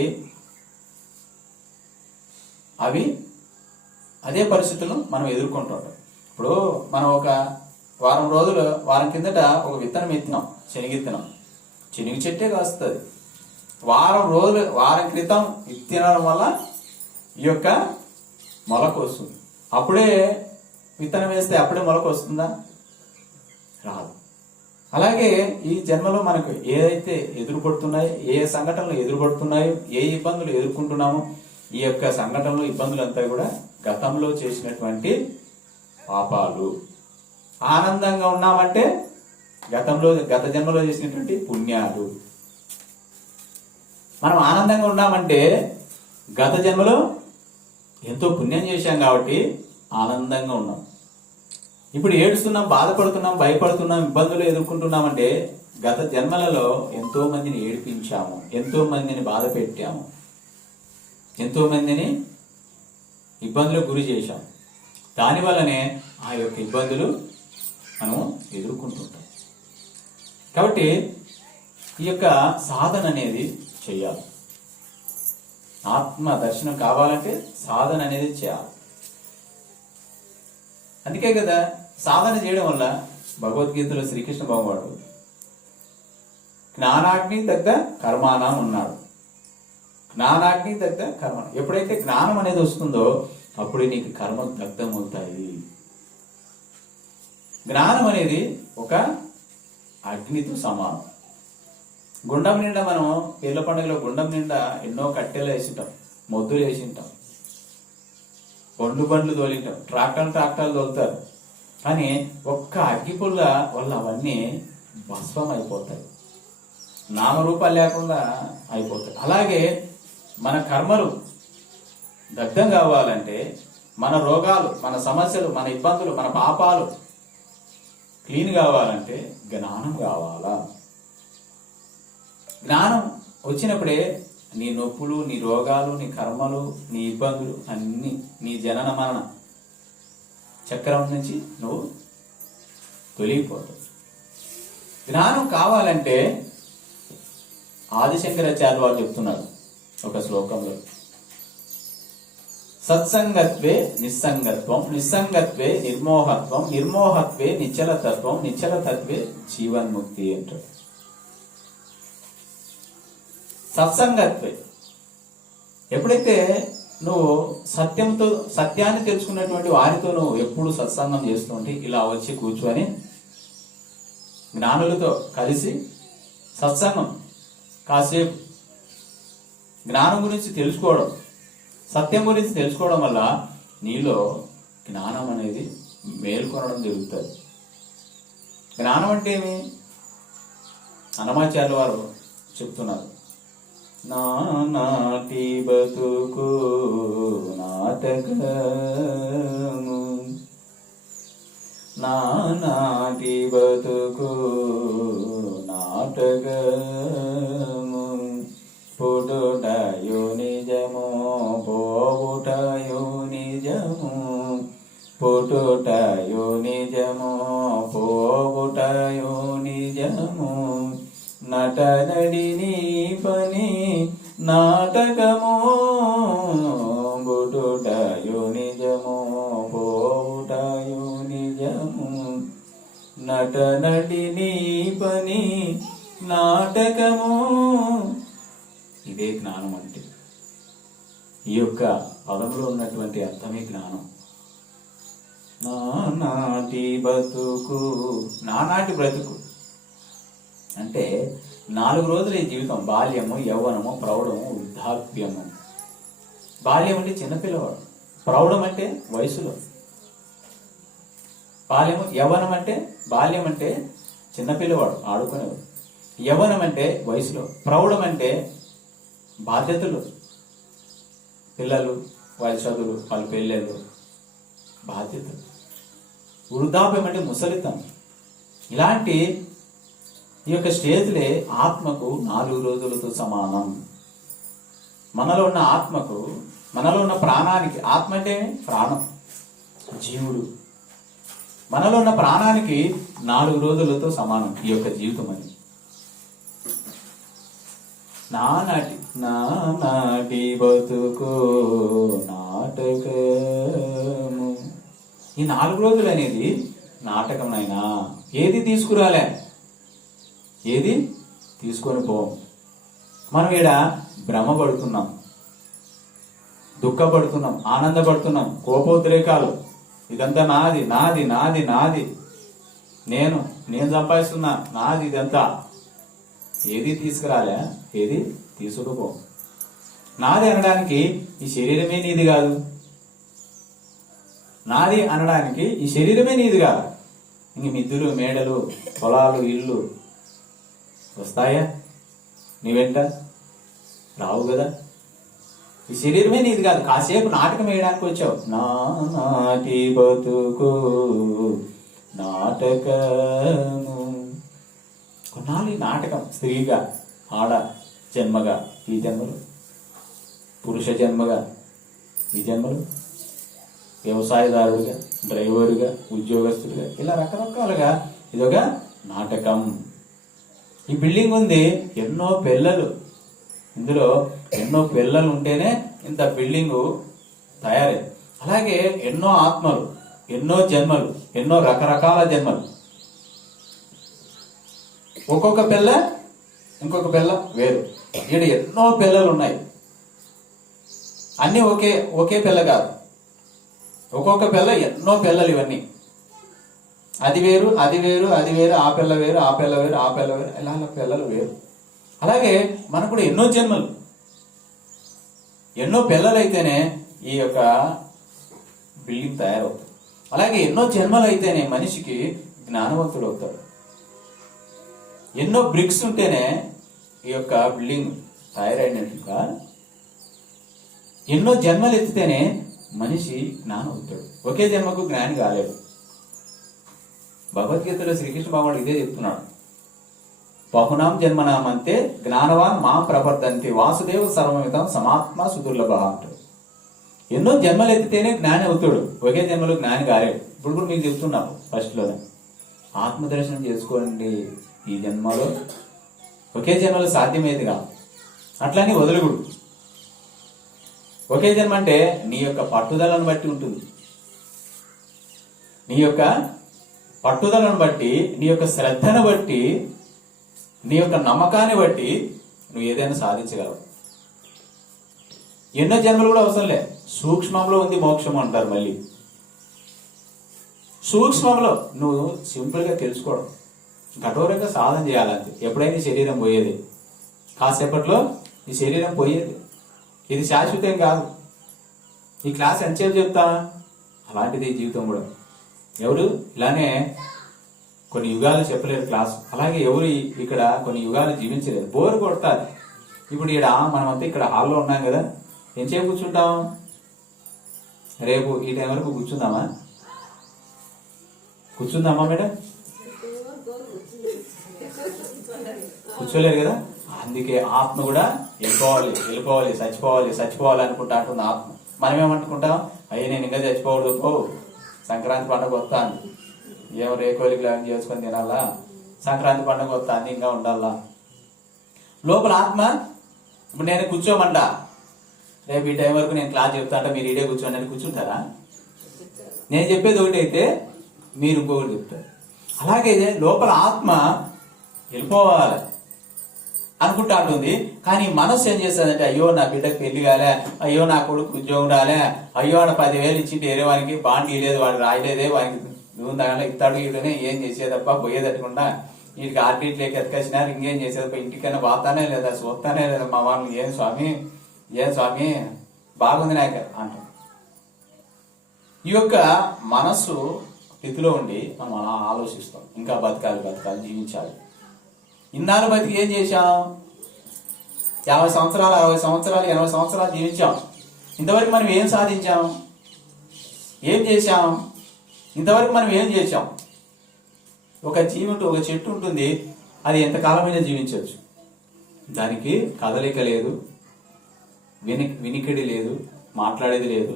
అదే పరిస్థితులను మనం ఎదుర్కొంటుంటాం. ఇప్పుడు మనం ఒక వారం కిందట ఒక విత్తనం ఎత్తినాం, శనగిత్తనం, శనగ చెట్టే కాస్తుంది. వారం క్రితం విత్తనం వల్ల ఈ యొక్క మొలక వస్తుంది. అప్పుడే విత్తనం వేస్తే అప్పుడే మొలక వస్తుందా? రాదు. అలాగే ఈ జన్మలో మనకు ఏదైతే ఎదురుపడుతున్నాయో, ఏ సంఘటనలు ఎదురుపడుతున్నాయో, ఏ ఇబ్బందులు ఎదుర్కొంటున్నామో, ఈ యొక్క సంఘటనలు ఇబ్బందులంతా కూడా గతంలో చేసినటువంటి పాపాలు. ఆనందంగా ఉన్నామంటే గత జన్మలో చేసినటువంటి పుణ్యాలు. మనం ఆనందంగా ఉన్నామంటే గత జన్మలో ఎంతో పుణ్యం చేశాం కాబట్టి ఆనందంగా ఉన్నాం. ఇప్పుడు ఏడుస్తున్నాం, బాధపడుతున్నాం, భయపడుతున్నాం, ఇబ్బందులు ఎదుర్కొంటున్నామంటే గత జన్మలలో ఎంతో మందిని ఏడిపించాము, ఎంతో మందిని బాధ పెట్టాము, ఎంతో మందిని ఇబ్బందులకు గురి చేశాం. దానివల్లనే ఆ యొక్క ఇబ్బందులు మనం ఎదుర్కొంటుంటాం. కాబట్టి ఈ యొక్క సాధన అనేది చేయాలి. ఆత్మ దర్శనం కావాలంటే సాధన అనేది చేయాలి. అందుకే కదా సాధన చేయడం వల్ల భగవద్గీతలో శ్రీకృష్ణ భగవానుడు జ్ఞానాగ్ని దగ్ధ కర్మాణం ఉన్నాడు. జ్ఞానాగ్ని దగ్ధ కర్మ. ఎప్పుడైతే జ్ఞానం అనేది వస్తుందో అప్పుడే నీకు కర్మలు దగ్ధమవుతాయి. జ్ఞానం అనేది ఒక అగ్నితో సమానం. గుండం నిండా మనం పీర్ల పండుగలో గుండం నిండా ఎన్నో కట్టెలు వేసింటాం, మొద్దులు వేసింటాం, బండ్లు తోలింటాం, ట్రాక్టర్లు తోలుతారు. కానీ ఒక్క అగ్గిపుల్ల వల్ల అవన్నీ భస్మం అయిపోతాయి, నామరూపాలు లేకుండా అయిపోతాయి. అలాగే మన కర్మలు దగ్ధం కావాలంటే, మన రోగాలు, మన సమస్యలు, మన ఇబ్బందులు, మన పాపాలు క్లీన్ కావాలంటే జ్ఞానం కావాలా. జ్ఞానం వచ్చినప్పుడే నీ నొప్పులు, నీ రోగాలు, నీ కర్మలు, నీ ఇబ్బందులు అన్ని, నీ జనన మరణ చక్రం నుంచి నువ్వు తొలగిపోతావు. జ్ఞానం కావాలంటే ఆదిశంకరాచార్య వారు చెప్తున్నారు ఒక శ్లోకంలో, సత్సంగత్వే నిస్సంగత్వం, నిస్సంగత్వే నిర్మోహత్వం, నిర్మోహత్వే నిశ్చలతత్వం, నిశ్చలతత్వే జీవన్ముక్తి అంటారు. సత్సంగత్వే, ఎప్పుడైతే నువ్వు సత్యాన్ని తెలుసుకున్నటువంటి వారితో నువ్వు ఎప్పుడు సత్సంగం చేస్తుంటే, ఇలా వచ్చి కూర్చొని జ్ఞానులతో కలిసి సత్సంగం కాసేపు జ్ఞానం గురించి తెలుసుకోవడం, సత్యం గురించి తెలుసుకోవడం వల్ల నీలో జ్ఞానం అనేది మేల్కొనడం జరుగుతుంది. జ్ఞానం అంటే ఏమి? అన్నమాచార్యుల వారు చెప్తున్నారు, నానాటి బతుకు నాటకము, నానాటి బతుకు నాటకము, పుట్టుటయు నిజము పోవుటయు నిజము, పుట్టుటయు నిజము పోవుటయు నిజము, నటనడి నీ పని నాటకము, పుట్టుటయు నిజము పోవుటయు నిజము, నటనడి నీ పని నాటకము. ఇదే జ్ఞానం అంటే. ఈ యొక్క పదంలో ఉన్నటువంటి అర్థమే జ్ఞానం. నానాటి బతుకు, నానాటి బ్రతుకు అంటే 4 రోజులు ఈ జీవితం. బాల్యము, యవ్వనము, ప్రౌఢము, వృద్ధాప్యము. బాల్యం అంటే చిన్నపిల్లవాడు, ప్రౌఢం అంటే వయసులో, యవ్వనం అంటే బాల్యం అంటే చిన్నపిల్లవాడు ఆడుకునేవాడు, యవ్వనం అంటే వయసులో, ప్రౌఢం అంటే బాధ్యతలు, పిల్లలు, వాళ్ళ చదువులు, వాళ్ళ పెళ్ళిళ్ళు, బాధ్యతలు, వృద్ధాప్యం అంటే ముసలితనం. ఇలాంటి ఈ యొక్క స్టేజ్లే ఆత్మకు 4 రోజులతో సమానం. మనలో ఉన్న ఆత్మకు, మనలో ఉన్న ప్రాణానికి, ఆత్మ అంటే ప్రాణం, జీవుడు, మనలో ఉన్న ప్రాణానికి 4 రోజులతో సమానం ఈ యొక్క జీవితం అని. నానాటి బతుకు నాటకము. ఈ 4 రోజులు అనేది నాటకం నాయనా. ఏది తీసుకురాలే, ఏది తీసుకొని పోం. మనం ఈడ భ్రమపడుతున్నాం, దుఃఖపడుతున్నాం, ఆనందపడుతున్నాం, కోపోద్రేకాలు, ఇదంతా నాది నాది నాది నాది, నేను సంపాదిస్తున్నా, నాది ఇదంతా. ఏది తీసుకురాలే, ఏది తీసుకుపో. నాది అనడానికి ఈ శరీరమే నీది కాదు, నాది అనడానికి ఈ శరీరమే నీది కాదు. ఇంక మిద్దులు, మేడలు, పొలాలు, ఇల్లు వస్తాయా నీ వెంట? రావు కదా. ఈ శరీరమే నీది కాదు. కాసేపు నాటకం వేయడానికి వచ్చావు. నాటి బతుకు నాటకము. కొన్నాళ్ళు ఈ నాటకం, స్త్రీగా, ఆడ జన్మగా ఈ జన్మలు, పురుష జన్మగా ఈ జన్మలు, వ్యవసాయదారుడిగా, డ్రైవరుగా, ఉద్యోగస్తుడిగా, ఇలా రకరకాలుగా ఇదొక నాటకం. ఈ బిల్డింగ్ ఉంది, ఎన్నో పిల్లలు, ఇందులో ఎన్నో పిల్లలు ఉంటేనే ఇంత బిల్డింగు తయారైంది. అలాగే ఎన్నో ఆత్మలు, ఎన్నో జన్మలు, ఎన్నో రకరకాల జన్మలు. ఒక్కొక్క పిల్ల ఇంకొక పిల్ల వేరు. ఈడ ఎన్నో పిల్లలు ఉన్నాయి. అన్ని ఒకే పిల్ల కాదు, ఒక్కొక్క పిల్ల ఎన్నో పిల్లలు. ఇవన్నీ అది వేరు, అది వేరు, అది వేరు, ఆ పిల్ల వేరు, ఆ పిల్ల వేరు, ఆ పిల్ల వేరు, ఇలా పిల్లలు వేరు. అలాగే మనకు కూడా ఎన్నో జన్మలు, ఎన్నో పిల్లలు అయితేనే ఈ యొక్క బిల్డింగ్ తయారవుతుంది. అలాగే ఎన్నో జన్మలు అయితేనే మనిషికి జ్ఞానవంతుడు అవుతాడు. ఎన్నో బ్రిక్స్ ఉంటేనే ఈ యొక్క బిల్డింగ్ తయారైనట్టుగా ఎన్నో జన్మలు ఎత్తితేనే మనిషి జ్ఞానం అవుతాడు. ఒకే జన్మకు జ్ఞాని కాలేడు. భగవద్గీతలో శ్రీకృష్ణ భగవానుడు ఇదే చెప్తున్నాడు. బహునాం జన్మనామంతే జ్ఞానవాన్ మాం ప్రవర్తంతి వాసుదేవ సర్వమితం సమాత్మ సుదుర్లభ అంటాడు. ఎన్నో జన్మలు ఎత్తితేనే జ్ఞాని అవుతాడు. ఒకే జన్మలో జ్ఞాని కాలేడు. ఇప్పుడు కూడా మీకు చెప్తున్నాను ఫస్ట్లోనే, ఆత్మదర్శనం చేసుకోండి. ఈ జన్మలో ఒకే జన్మలో సాధ్యమేది కాదు. అట్లని వదలకూడదు. ఒకే జన్మ అంటే నీ యొక్క పట్టుదలను బట్టి ఉంటుంది. నీ యొక్క పట్టుదలను బట్టి, నీ యొక్క శ్రద్ధను బట్టి, నీ యొక్క నమ్మకాన్ని బట్టి నువ్వు ఏదైనా సాధించగలవు. ఎన్నో జన్మలు కూడా అవసరం లే. సూక్ష్మంలో ఉంది మోక్షం అంటారు. మళ్ళీ సూక్ష్మంలో నువ్వు సింపుల్గా తెలుసుకోవడం, కఠోరంగా సాధన చేయాలంతే. ఎప్పుడైనా శరీరం పోయేది, కాసేపట్లో ఈ శరీరం పోయేది. ఇది శాశ్వతం కాదు. ఈ క్లాస్ ఎంతసేపు చెప్తా, అలాంటిది జీవితం కూడా. ఎవరు ఇలానే కొన్ని యుగాలు చెప్పలేరు క్లాస్, అలాగే ఎవరు ఇక్కడ కొన్ని యుగాలు జీవించలేరు. బోరు కొడతారు. ఇప్పుడు ఇక్కడ మనమంతా ఇక్కడ హాల్లో ఉన్నాం కదా, ఎంతసేపు కూర్చుంటాం? రేపు ఈ టైం వరకు కూర్చుందామా? కూర్చుందామా మేడం? కూర్చోలేరు కదా. అందుకే ఆత్మ కూడా వెళ్ళిపోవాలి, చచ్చిపోవాలి అనుకుంటా అంటుంది ఆత్మ. మనం ఏమనుకుంటాం? అయ్యే నేను ఇంకా చచ్చిపోవడు, పో సంక్రాంతి పండుగ వస్తాను, ఏమో రేకోలికి లాగా చేసుకొని తినాలా, సంక్రాంతి పండుగ వస్తాను ఇంకా ఉండాలా. లోపల ఆత్మ ఇప్పుడు నేను కూర్చోమంట, రేపు ఈ టైం వరకు నేను క్లాస్ చెప్తా అంటే మీరు ఈడే కూర్చోండి అని కూర్చుంటారా? నేను చెప్పేది ఒకటి అయితే మీరు ఇంకొకటి చెప్తారు. అలాగే లోపల ఆత్మ వెళ్ళిపోవాలి అనుకుంటా ఉంటుంది. కానీ మనస్సు ఏం చేస్తుందంటే, అయ్యో నా బిడ్డకు పెళ్లి కాలే, అయ్యో నా కొడుకు ఉద్యోగం రాలే, అయ్యో వాడు 10,000 ఇచ్చి వేరే వానికి బాండ్ ఇలేదు, వాడు రాయలేదే, వానికి దానిలో ఇస్తాడు, వీళ్ళనే ఏం చేసేదప్ప పోయేదట్టుకుండా వీటికి ఆర్బిట్లోకి ఎత్తుకొచ్చినారు, ఇంకేం చేసేదప్ప, ఇంటికైనా పోతానే లేదా, చూస్తానే లేదా మా వాళ్ళు, ఏం స్వామి బాగుంది నాకు అంటాం. ఈ యొక్క మనస్సు స్థితిలో ఉండి మనం అలా ఆలోచిస్తాం, ఇంకా బతకాలి, జీవించాలి. ఇన్నాళ్ళు బతికి ఏం చేశాం? 50 సంవత్సరాలు, 60 సంవత్సరాలు, 80 సంవత్సరాలు జీవించాం. ఇంతవరకు మనం ఏం సాధించాం? ఏం చేశాం? ఇంతవరకు మనం ఏం చేశాం? ఒక చెట్టు ఉంటుంది, అది ఎంతకాలమైనా జీవించవచ్చు. దానికి కదలిక లేదు, వినికిడి లేదు, మాట్లాడేది లేదు,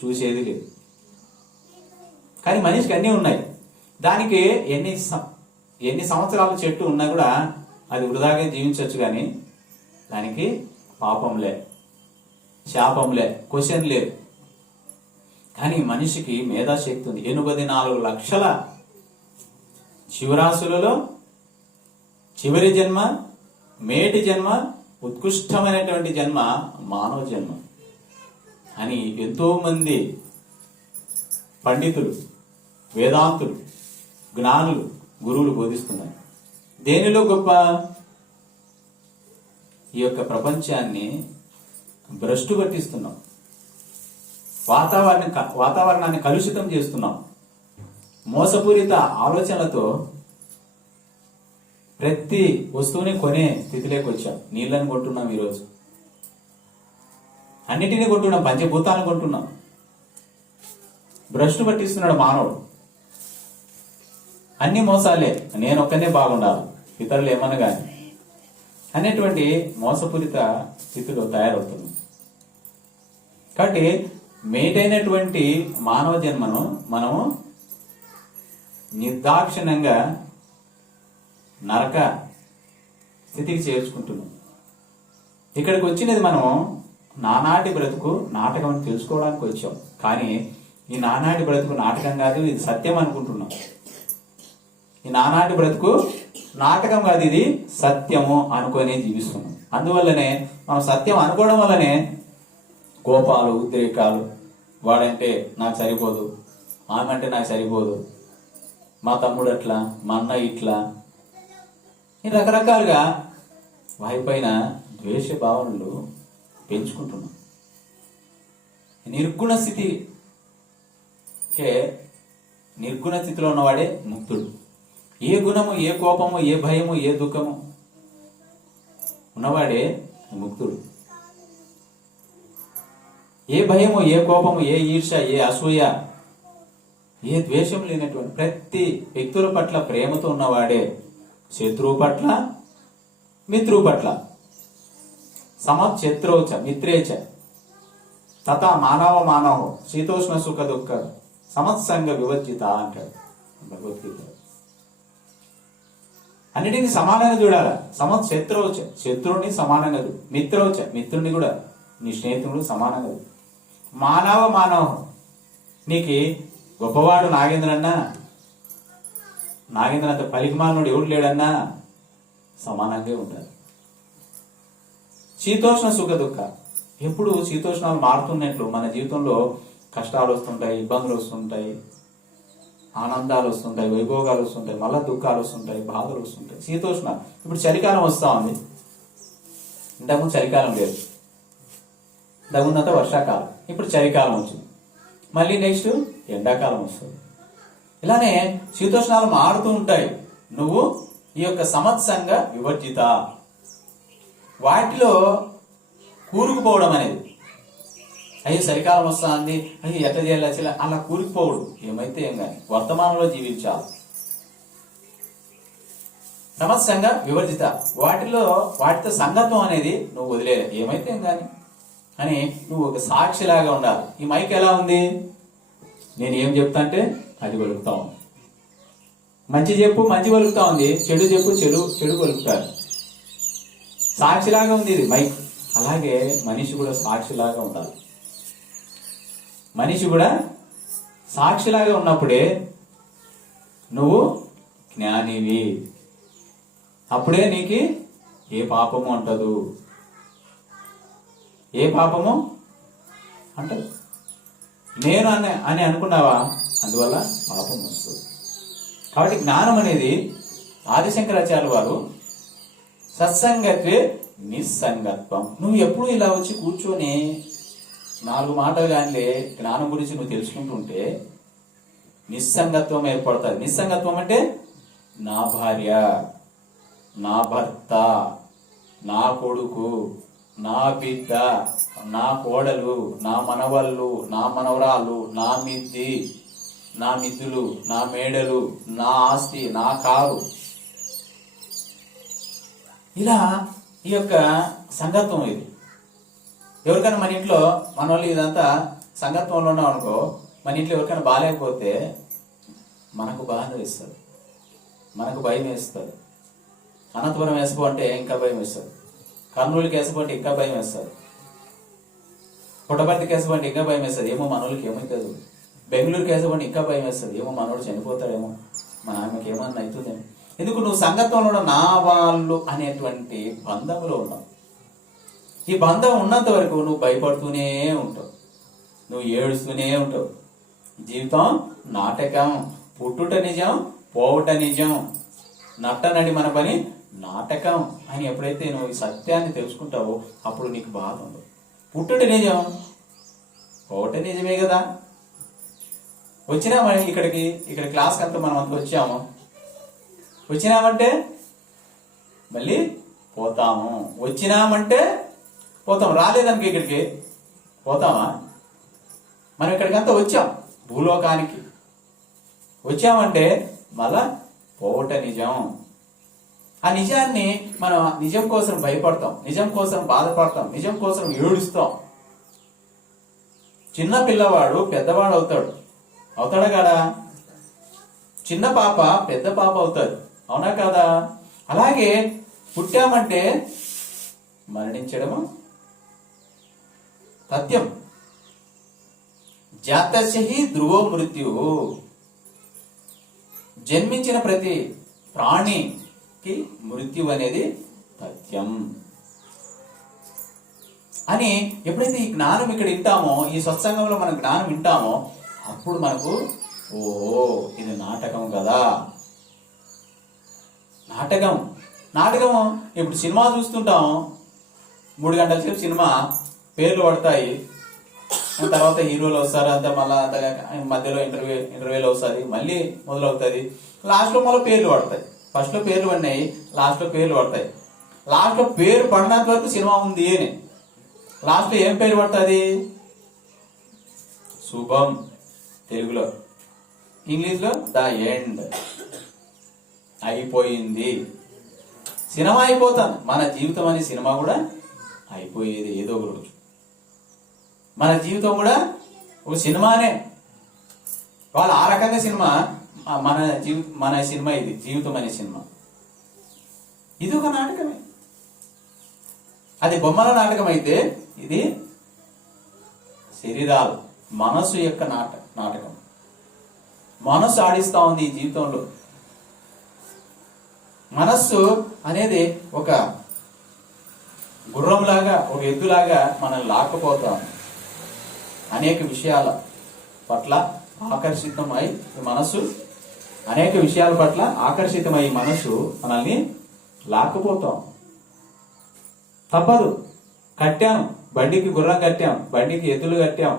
చూసేది లేదు. కానీ మనిషికి అన్నీ ఉన్నాయి. దానికి ఎన్ని సంవత్సరాల చెట్టు ఉన్నా కూడా అది వృధాగా జీవించవచ్చు. కానీ దానికి పాపంలే, శాపంలే, క్వశ్చన్ లేదు. కానీ మనిషికి మేధాశక్తి ఉంది. 84 లక్షల శివరాశులలో చివరి జన్మ, మేటి జన్మ, ఉత్కృష్టమైనటువంటి జన్మ మానవ జన్మ అని ఎంతో మంది పండితులు, వేదాంతులు, జ్ఞానులు, గురువులు బోధిస్తున్నారు. దేనిలో గొప్ప? ఈ యొక్క ప్రపంచాన్ని భ్రష్టు పట్టిస్తున్నాం, వాతావరణాన్ని కలుషితం చేస్తున్నాం. మోసపూరిత ఆలోచనలతో ప్రతి వస్తువుని కొనే స్థితిలోకి వచ్చాం. నీళ్ళని కొంటున్నాం, ఈరోజు అన్నిటినీ కొంటున్నాం, పంచభూతాలను కొంటున్నాం. భ్రష్టు పట్టిస్తున్నాడు మానవుడు. అన్ని మోసాలే, నేను ఒక్కనే బాగుండాలి, ఇతరులు ఏమన్నా కానీ అనేటువంటి మోసపూరిత స్థితిలో తయారవుతుంది. కాబట్టి మేటైనటువంటి మానవ జన్మను మనము నిర్దాక్షిణ్యంగా నరక స్థితికి చేర్చుకుంటున్నాం. ఇక్కడికి వచ్చినది మనం నానాటి బ్రతుకు నాటకం అని తెలుసుకోవడానికి వచ్చాం. కానీ ఈ నానాటి బ్రతుకు నాటకం కాదు, ఇది సత్యం అనుకుంటున్నాం. ఈ నానాటి బ్రతుకు నాటకం కాదు, ఇది సత్యము అనుకొని జీవిస్తున్నాం. అందువల్లనే మనం సత్యం అనుకోవడం వల్లనే కోపాలు, ఉద్రేకాలు, వాడంటే నాకు సరిపోదు, ఆమె అంటే నాకు సరిపోదు, మా తమ్ముడు అట్లా, మా అన్న ఇట్లా, ఈ రకరకాలుగా వారిపైన ద్వేష భావనలు పెంచుకుంటున్నాం. నిర్గుణ స్థితిలో ఉన్నవాడే ముక్తుడు. ఏ గుణము, ఏ కోపము, ఏ భయము, ఏ దుఃఖము ఉన్నవాడే ముక్తుడు. ఏ భయము, ఏ కోపము, ఏ ఈర్ష, ఏ అసూయ, ఏ ద్వేషం లేనటువంటి ప్రతి వ్యక్తుల పట్ల ప్రేమతో ఉన్నవాడే శత్రువు పట్ల, మిత్రువు పట్ల సమశత్రువుచ మిత్రేచ తథా మానవ శీతోష్ణ సుఖ దుఃఖ సమత్సంగ వివర్జిత అంటాడు భగవద్గీత. అన్నిటిని సమానంగా చూడాలి. శత్రువుని సమానంగా, మిత్రుని కూడా నీ స్నేహితుడు సమానంగా. మానవ నీకు గొప్పవాడు నాగేంద్రన్నా, నాగేంద్ర అంత పలికిమానుడు ఎవడు లేడన్నా సమానంగా ఉంటారు. శీతోష్ణ సుఖ దుఃఖ, ఎప్పుడు శీతోష్ణాలు మారుతున్నట్లు మన జీవితంలో కష్టాలు వస్తుంటాయి, ఇబ్బందులు వస్తుంటాయి, ఆనందాలు వస్తుంటాయి, వైభోగాలు వస్తుంటాయి, మళ్ళా దుఃఖాలు వస్తుంటాయి, బాధలు వస్తుంటాయి. శీతోష్ణ. ఇప్పుడు చలికాలం వస్తా ఉంది, ఇంతకుముందు చలికాలం లేదు, ఇంతకుముందంతా వర్షాకాలం, ఇప్పుడు చలికాలం వచ్చింది, మళ్ళీ నెక్స్ట్ ఎండాకాలం వస్తుంది. ఇలానే శీతోష్ణాలు మారుతూ ఉంటాయి. నువ్వు ఈ యొక్క సమత్సంగ వివర్జిత, వాటిలో కూరుకుపోవడం అనేది, అయ్యో చలికాలం వస్తుంది, అయ్యో ఎట్లా చేయాలి అలా కూరుకుపోవడు. ఏమైతే ఏం కానీ వర్తమానంలో జీవించాలి. సమత్సంగ వివర్జిత, వాటితో సంగత్వం అనేది నువ్వు వదిలేదు. ఏమైతే ఏం కానీ అని నువ్వు ఒక సాక్షిలాగా ఉండాలి. ఈ మైక్ ఎలా ఉంది, నేను ఏం చెప్తా అంటే అది వలుకుతా ఉంది. మంచి చెప్పు మంచి వలుకుతా ఉంది, చెడు చెప్పు చెడు వలుకుతారు. సాక్షిలాగా ఉంది ఇది మైక్. అలాగే మనిషి కూడా సాక్షిలాగా ఉండాలి. మనిషి కూడా సాక్షిలాగా ఉన్నప్పుడే నువ్వు జ్ఞానివి. అప్పుడే నీకు ఏ పాపము అంటదు, ఏ పాపము అంటదు. నేను అని అనుకున్నావా, అందువల్ల పాపం వస్తుంది. కాబట్టి జ్ఞానం అనేది ఆదిశంకరాచార్య వారు సత్సంగత్వే నిస్సంగత్వం. నువ్వు ఎప్పుడు ఇలా వచ్చి కూర్చొని 4 మాటలు కానీ జ్ఞానం గురించి నువ్వు తెలుసుకుంటుంటే నిస్సంగత్వం ఏర్పడుతుంది. నిస్సంగత్వం అంటే నా భార్య, నా భర్త, నా కొడుకు, నా బిడ్డ, నా కోడలు, నా మనవళ్ళు, నా మనవరాలు, నా మిద్దులు, నా మేడలు, నా ఆస్తి, నా కారు, ఇలా ఈ యొక్క సంగత్వం ఇది. ఎవరికైనా మన ఇంట్లో మన వాళ్ళు ఇదంతా సంగత్వంలో ఉన్నాం అనుకో, మన ఇంట్లో ఎవరికైనా బాగాలేకపోతే మనకు బాధ వేస్తుంది, మనకు భయం వేస్తుంది. అనంతపురం వేసుకో అంటే ఇంకా భయం వేస్తుంది, కర్నూలుకి వేసుకోంటే ఇంకా భయం వేస్తుంది, పుట్టపర్తికి వేసుకోంటే ఇంకా భయం వేస్తుంది, ఏమో మనోళ్ళకి ఏమవుతుంది. బెంగళూరుకి వేసుకోండి ఇంకా భయం వేస్తుంది, ఏమో మనోడు చనిపోతాడేమో, మన ఆమెకి ఏమన్నా అవుతుందేమో. ఎందుకు నువ్వు సంగత్వంలో నా వాళ్ళు అనేటువంటి బంధంలో ఉన్నావు. ఈ బంధం ఉన్నంత వరకు నువ్వు భయపడుతూనే ఉంటావు, నువ్వు ఏడుస్తూనే ఉంటావు. జీవితం నాటకం, పుట్టుట నిజం, పోవుట నిజం, నట్టనడి మన పని నాటకం అని ఎప్పుడైతే నువ్వు ఈ సత్యాన్ని తెలుసుకుంటావో అప్పుడు నీకు బాధ ఉండదు. పుట్టుట నిజం, పోవుట నిజమే కదా. వచ్చినామని ఇక్కడ క్లాస్కి అంతా మనం అంతా వచ్చాము, వచ్చినామంటే మళ్ళీ పోతాము, వచ్చినామంటే పోతాం. రాలేదనుకో ఇక్కడికి పోతామా? మనం ఇక్కడికంతా వచ్చాం, భూలోకానికి వచ్చామంటే మళ్ళా పోవట నిజం. ఆ నిజాన్ని మనం నిజం కోసం భయపడతాం, నిజం కోసం బాధపడతాం, నిజం కోసం ఏడుస్తాం. చిన్న పిల్లవాడు పెద్దవాడు అవుతాడా కాదా? చిన్న పాప పెద్ద పాప అవుతాడు, అవునా కాదా? అలాగే పుట్టామంటే మరణించడము సత్యం. జాతస్య ధ్రువో మృత్యు, జన్మించిన ప్రతి ప్రాణికి మృత్యు అనేది సత్యం అని ఎప్పుడైతే ఈ జ్ఞానం ఇక్కడ వింటామో, ఈ సత్సంగంలో మనం జ్ఞానం వింటామో అప్పుడు మనకు ఓహో ఇది నాటకం కదా. నాటకం ఇప్పుడు సినిమా చూస్తుంటాము, 3 గంటల సేపు సినిమా, పేర్లు పడతాయి, తర్వాత హీరోలు వస్తారు, అంతా మళ్ళా మధ్యలో ఇంటర్వ్యూలు వస్తుంది, మళ్ళీ మొదలవుతుంది, లాస్ట్ లో మళ్ళీ పేర్లు పడతాయి. ఫస్ట్ లో పేర్లు పడినాయి, లాస్ట్ లో పేర్లు పడతాయి. లాస్ట్ లో పేరు పడినంత వరకు సినిమా ఉంది అని, లాస్ట్ లో ఏం పేరు పడుతుంది? శుభం తెలుగులో, ఇంగ్లీష్ లో ద ఎండ్, అయిపోయింది. సినిమా అయిపోతాను, మన జీవితం అనే సినిమా కూడా అయిపోయేది ఏదో ఒక రోజు. మన జీవితం కూడా ఒక సినిమానే. వాళ్ళు ఆ రకంగా సినిమా, మన సినిమా ఇది జీవితం అనే సినిమా. ఇది ఒక నాటకమే. అది బొమ్మల నాటకం అయితే ఇది శరీరాలు, మనసు యొక్క నాటకం. మనస్సు ఆడిస్తా ఉంది ఈ జీవితంలో. మనస్సు అనేది ఒక గుర్రంలాగా, ఒక ఎద్దులాగా మనల్ని లాక్కపోతాం. అనేక విషయాల పట్ల ఆకర్షితమై మనస్సు, అనేక విషయాల పట్ల ఆకర్షితమై మనస్సు మనల్ని లాక్కపోతాం. తప్పదు. కట్టాం, బండికి గుర్రం కట్టాం, బండికి ఎద్దులు కట్టాం,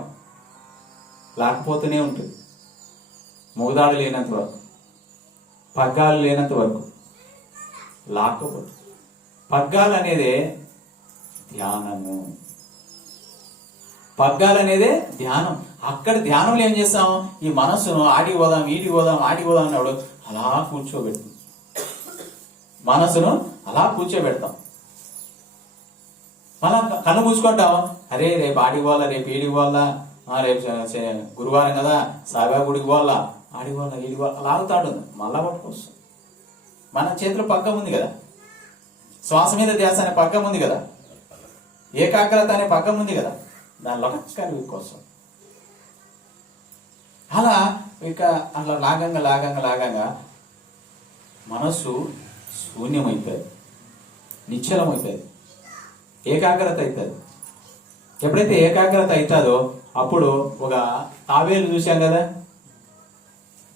లాక్కపోతూనే ఉంటుంది. మూదాడు లేనంత వరకు, పగ్గాలు లేనంత వరకు లాక్కపోతుంది. పగ్గాలు అనేదే ధ్యానము. పగ్గాలు అనేదే ధ్యానం. అక్కడ ధ్యానంలో ఏం చేస్తాం? ఈ మనస్సును ఆడి పోదాం, ఈడి పోదాం, ఆడి పోదాం అన్నాడు అలా కూర్చోబెడతాం. మనస్సును అలా కూర్చోబెడతాం. మనం కళ్ళు మూసుకుంటాం, అరే రేపు ఆడికి పోవాలా, రేపు ఈడికి పోవాలా, రేపు గురువారం కదా సాయిబాబా గుడికి పోవాలా, ఆడికి పోవాలా, ఈడికి పోవాలా, అలా ఆగుతాడు. మళ్ళా పట్టుకొస్తాం. మన చేతిలో పగ్గం ఉంది కదా, శ్వాస మీద ధ్యాస అనే పగ్గం ఉంది కదా, ఏకాగ్రత అనే పగ్గం ఉంది కదా, దానిలో కచ్చాలి కోసం. అలా ఇక అట్లా లాగంగా మనస్సు శూన్యమైపోయింది, నిశ్చలమైపోయింది, ఏకాగ్రత అవుతుంది. ఎప్పుడైతే ఏకాగ్రత అవుతుందో అప్పుడు ఒక తాబేలు చూసాం కదా,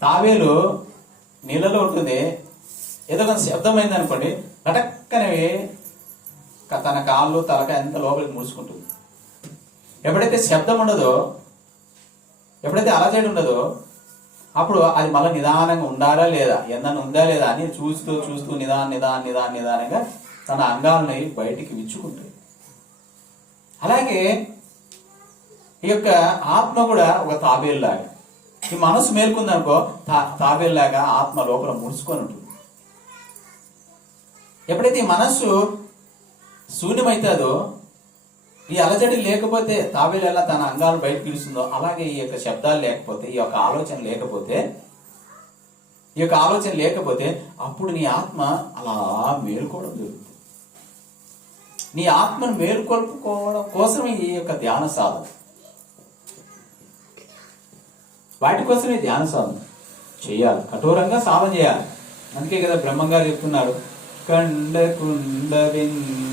తాబేలు నీళ్ళలో ఉంటుంది. ఏదో కొంత శబ్దం అయింది అనుకోండి, లటక్కనే తన కాళ్ళు తలకాయ అంత లోపలికి ముడుచుకుంటుంది. ఎప్పుడైతే శబ్దం ఉండదో, ఎప్పుడైతే అలజడి ఉండదో అప్పుడు అది మళ్ళీ నిదానంగా ఉండాలా లేదా, ఎందన్నా ఉందా లేదా అని చూస్తూ నిదానంగా తన అంగాలని బయటికి విచ్చుకుంటుంది. అలాగే ఈ యొక్క ఆత్మ కూడా ఒక తాబేలులాగా, ఈ మనసు మేల్కొందనుకో తాబేలులాగా ఆత్మ లోపల ముడుచుకొని ఉంటుంది. ఎప్పుడైతే ఈ మనస్సు శూన్యమవుతుందో, ఈ అలజడి లేకపోతే తాబేలు ఎలా తన అంగాలు బయట పిలుస్తుందో అలాగే ఈ యొక్క శబ్దాలు లేకపోతే, ఈ యొక్క ఆలోచన లేకపోతే అప్పుడు నీ ఆత్మ అలా మేలుకోవడం జరుగుతుంది. నీ ఆత్మను మేలుకొల్పుకోవడం కోసమే ఈ యొక్క ధ్యాన సాధన, వాటి కోసమే ధ్యాన సాధన చేయాలి. కఠోరంగా సాధన చేయాలి. అందుకే కదా బ్రహ్మంగారు చెప్తున్నారు, కుండవించి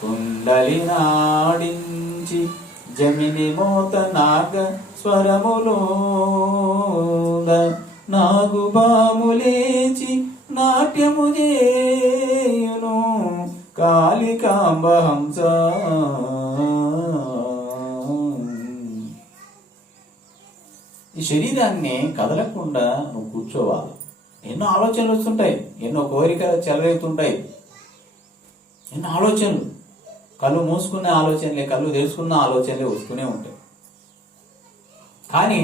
కుండలి నాడించి జమిని మోత నాగ స్వరములో నాగు బాములేచి నాట్యము చేయును కాళికాంబ హంస. ఈ శరీరాన్ని కదలకుండా నువ్వు కూర్చోవాలి. ఎన్నో ఆలోచనలు వస్తుంటాయి, ఎన్నో కోరికలు చెలరేగుతుంటాయి, ఎన్నో ఆలోచనలు, కళ్ళు మూసుకున్న ఆలోచనలే, కళ్ళు తెలుసుకున్న ఆలోచనలే వస్తూనే ఉంటాయి. కానీ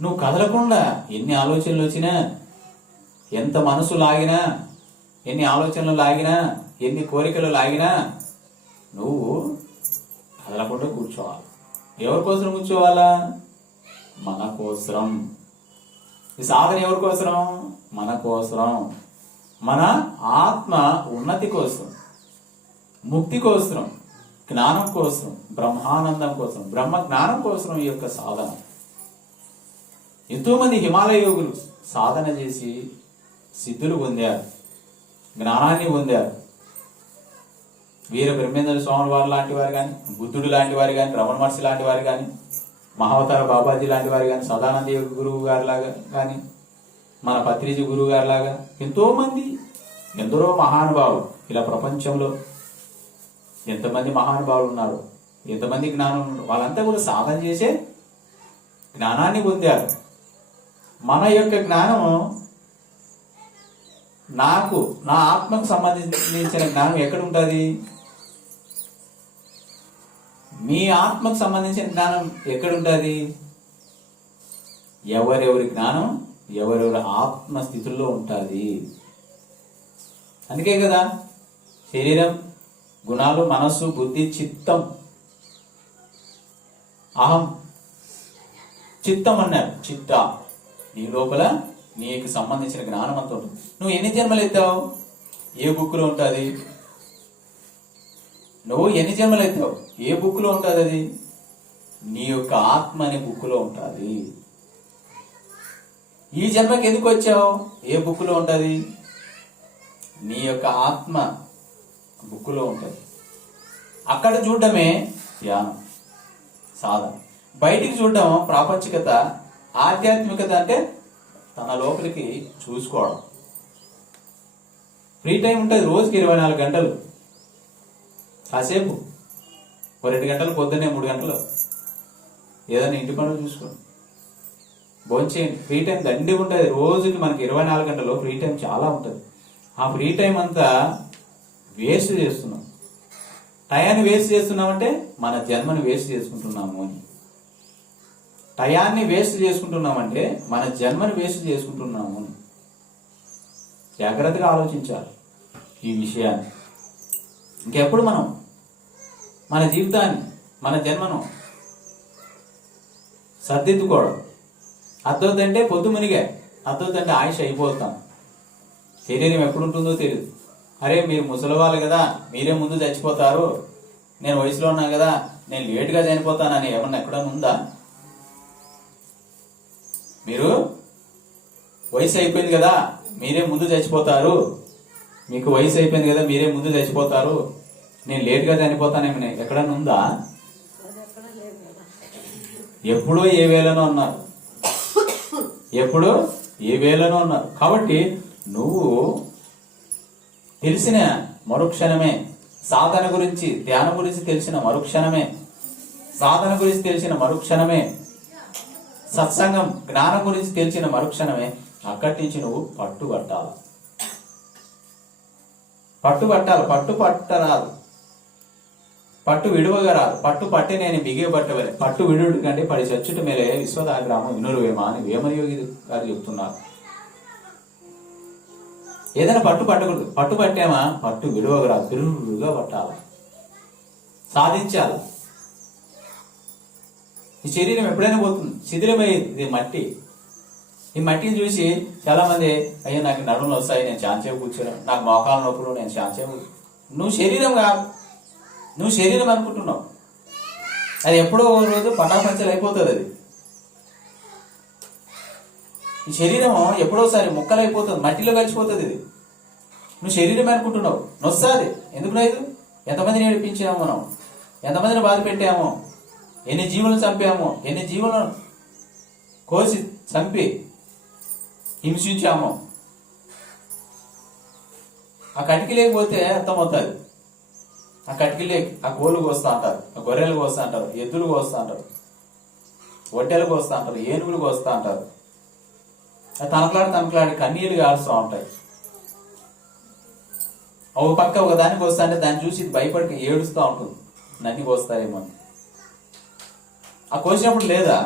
నువ్వు కదలకుండా ఎన్ని ఆలోచనలు వచ్చినా, ఎంత మనసు లాగినా, ఎన్ని ఆలోచనలు లాగినా, ఎన్ని కోరికలు లాగినా నువ్వు కదలకుండా కూర్చోవాలి. ఎవరి కోసం కూర్చోవాలా? మన కోసం. ఈ సాధన ఎవరి కోసం? మన కోసం, మన ఆత్మ ఉన్నతి కోసం, ముక్తి కోసం, జ్ఞానం కోసం, బ్రహ్మానందం కోసం, బ్రహ్మ జ్ఞానం కోసం ఈ యొక్క సాధన. ఎంతో మంది హిమాలయ యోగులు సాధన చేసి సిద్ధులు పొందారు, జ్ఞానాన్ని పొందారు. వీర బ్రహ్మేంద్ర స్వామి వారు లాంటి వారు కానీ, బుద్ధుడు లాంటి వారు కానీ, రమణ మహర్షి లాంటి వారు కానీ, మహావతార బాబాజీ లాంటి వారు కానీ, సదానంద గురువు గారి లాగా కానీ, మన పత్రిజీ గురువు గారి లాగా ఎంతో మంది, ఎందరో మహానుభావులు ఇలా ప్రపంచంలో ఎంతమంది మహానుభావులు ఉన్నారు, ఎంతమంది జ్ఞానం ఉన్నారు, వాళ్ళంతా కూడా సాధన చేసే జ్ఞానాన్ని పొందారు. మన యొక్క జ్ఞానము, నాకు నా ఆత్మకు సంబంధించిన జ్ఞానం ఎక్కడ ఉంటుంది? మీ ఆత్మకు సంబంధించిన జ్ఞానం ఎక్కడుంటుంది? ఎవరెవరి జ్ఞానం ఎవరెవరి ఆత్మ స్థితుల్లో ఉంటుంది. అందుకే కదా శరీరం, గుణాలు, మనస్సు, బుద్ధి, చిత్తం, అహం, చిత్తం అన్నారు. చిత్త, నీ లోపల నీకు సంబంధించిన జ్ఞానం అంతా ఉంటుంది. నువ్వు ఎన్ని జన్మలు ఎత్తావు? ఏ బుక్ లో ఉంటుంది? నువ్వు ఎన్ని జన్మలు ఎత్తావు? ఏ బుక్ లో ఉంటుంది? అది నీ యొక్క ఆత్మ అనే బుక్లో ఉంటుంది. ఈ జన్మకి ఎందుకు వచ్చావు? ఏ బుక్లో ఉంటుంది? నీ యొక్క ఆత్మ బుక్లో ఉంటుంది. అక్కడ చూడటమే ధ్యానం, సాధన. బయటికి చూడటం ప్రాపంచికత. ఆధ్యాత్మికత అంటే తన లోపలికి చూసుకోవడం. ఫ్రీ టైం ఉంటుంది రోజుకి 24 గంటలు. కాసేపు 2 గంటలు, పొద్దున్నే 3 గంటలు ఏదైనా ఇంటి పనులు చూసుకోండి, భోంచేయండి. ఫ్రీ టైం దండి ఉంటుంది. రోజుకి మనకి 24 గంటలు ఫ్రీ టైం చాలా ఉంటుంది. ఆ ఫ్రీ టైం అంతా వేస్ట్ చేస్తున్నాం. టయాన్ని వేస్ట్ చేస్తున్నామంటే మన జన్మని వేస్ట్ చేసుకుంటున్నాము అని. టయాన్ని వేస్ట్ చేసుకుంటున్నామంటే మన జన్మని వేస్ట్ చేసుకుంటున్నాము అని జాగ్రత్తగా ఆలోచించాలి ఈ విషయాన్ని. ఇంకెప్పుడు మనం మన జీవితాన్ని, మన జన్మను సర్దిద్దుకోవడం. అర్థవుతుందంటే పొద్దు మునిగా, అర్థవుతుందంటే ఆయుష్ అయిపోతాం. శరీరం ఎప్పుడు ఉంటుందో తెలియదు. అరే మీరు ముసలివాళ్ళు కదా, మీరే ముందు చచ్చిపోతారు, నేను వయసులో ఉన్నా కదా, నేను లేటుగా చనిపోతానని ఏమన్నా ఎక్కడన్నా ఉందా? మీరు వయసు అయిపోయింది కదా, మీరే ముందు చచ్చిపోతారు, మీకు వయసు అయిపోయింది కదా, మీరే ముందు చచ్చిపోతారు, నేను లేటుగా చనిపోతానేమని ఎక్కడన్నా ఉందా? ఎప్పుడో ఏ వేళనో ఉన్నారు, ఎప్పుడో ఏ వేళనో ఉన్నారు. కాబట్టి నువ్వు తెలిసిన మరుక్షణమే, సాధన గురించి, ధ్యానం గురించి తెలిసిన మరుక్షణమే, సాధన గురించి తెలిసిన మరుక్షణమే, సత్సంగం జ్ఞానం గురించి తెలిసిన మరుక్షణమే అక్కడి నుంచి నువ్వు పట్టుబట్టాలి. పట్టరాదు, పట్టు విడువగా రాదు. పట్టు పట్టి నేను బిగే పట్టవలే, పట్టు విడుడు కంటే పడి చచ్చుట మేలే విశ్వదాగ్రామం వినురువేమా అని వేమయోగి గారు చెప్తున్నారు. ఏదైనా పట్టు పట్టకూడదు. పట్టు పట్టామా పట్టు విడువగా రాదు, బిరుగా పట్టాలి, సాధించాలి. ఈ శరీరం ఎప్పుడైనా పోతుంది, శిథిలమయ్యేది. ఇది మట్టి. ఈ మట్టిని చూసి చాలా మంది అయ్యో నాకు నడుములు వస్తాయి, నేను శాంతిగా కూర్చోను, నాకు మోకాల నొప్పులు, నేను శాంతిగా కూర్చో. నువ్వు శరీరం కాదు, నువ్వు శరీరం అనుకుంటున్నావు. అది ఎప్పుడో రోజు పటాపంచలు అయిపోతుంది. అది ఈ శరీరం ఎప్పుడోసారి ముక్కలైపోతుంది, మట్టిలో కలిసిపోతుంది. ఇది నువ్వు శరీరం అనుకుంటున్నావు, నొస్తాది. ఎందుకు లేదు? ఎంతమందిని ఏడిపించాము మనం, ఎంతమందిని బాధ పెట్టాము, ఎన్ని జీవులను చంపాము, ఎన్ని జీవులను కోసి చంపి హింసించాము. ఆ కటికి లేకపోతే అర్థమవుతుంది. ఆ కటికి లేక ఆ కోళ్ళు కోస్తా అంటారు, ఆ గొర్రెలు కోస్తా అంటారు, ఎద్దులు కోస్తా అంటారు, ఒట్టెలు కోస్తా అంటారు, ఏనుగులు కోస్తా అంటారు. తనకలాడి కన్నీళ్లు కారుస్తూ ఉంటాయి. ఒక పక్క ఒక దానికి వస్తా అంటే దాన్ని చూసి భయపడి ఏడుస్తూ ఉంటుంది, నన్ను కోస్తారేమో అని. ఆ కోసినప్పుడు లేదా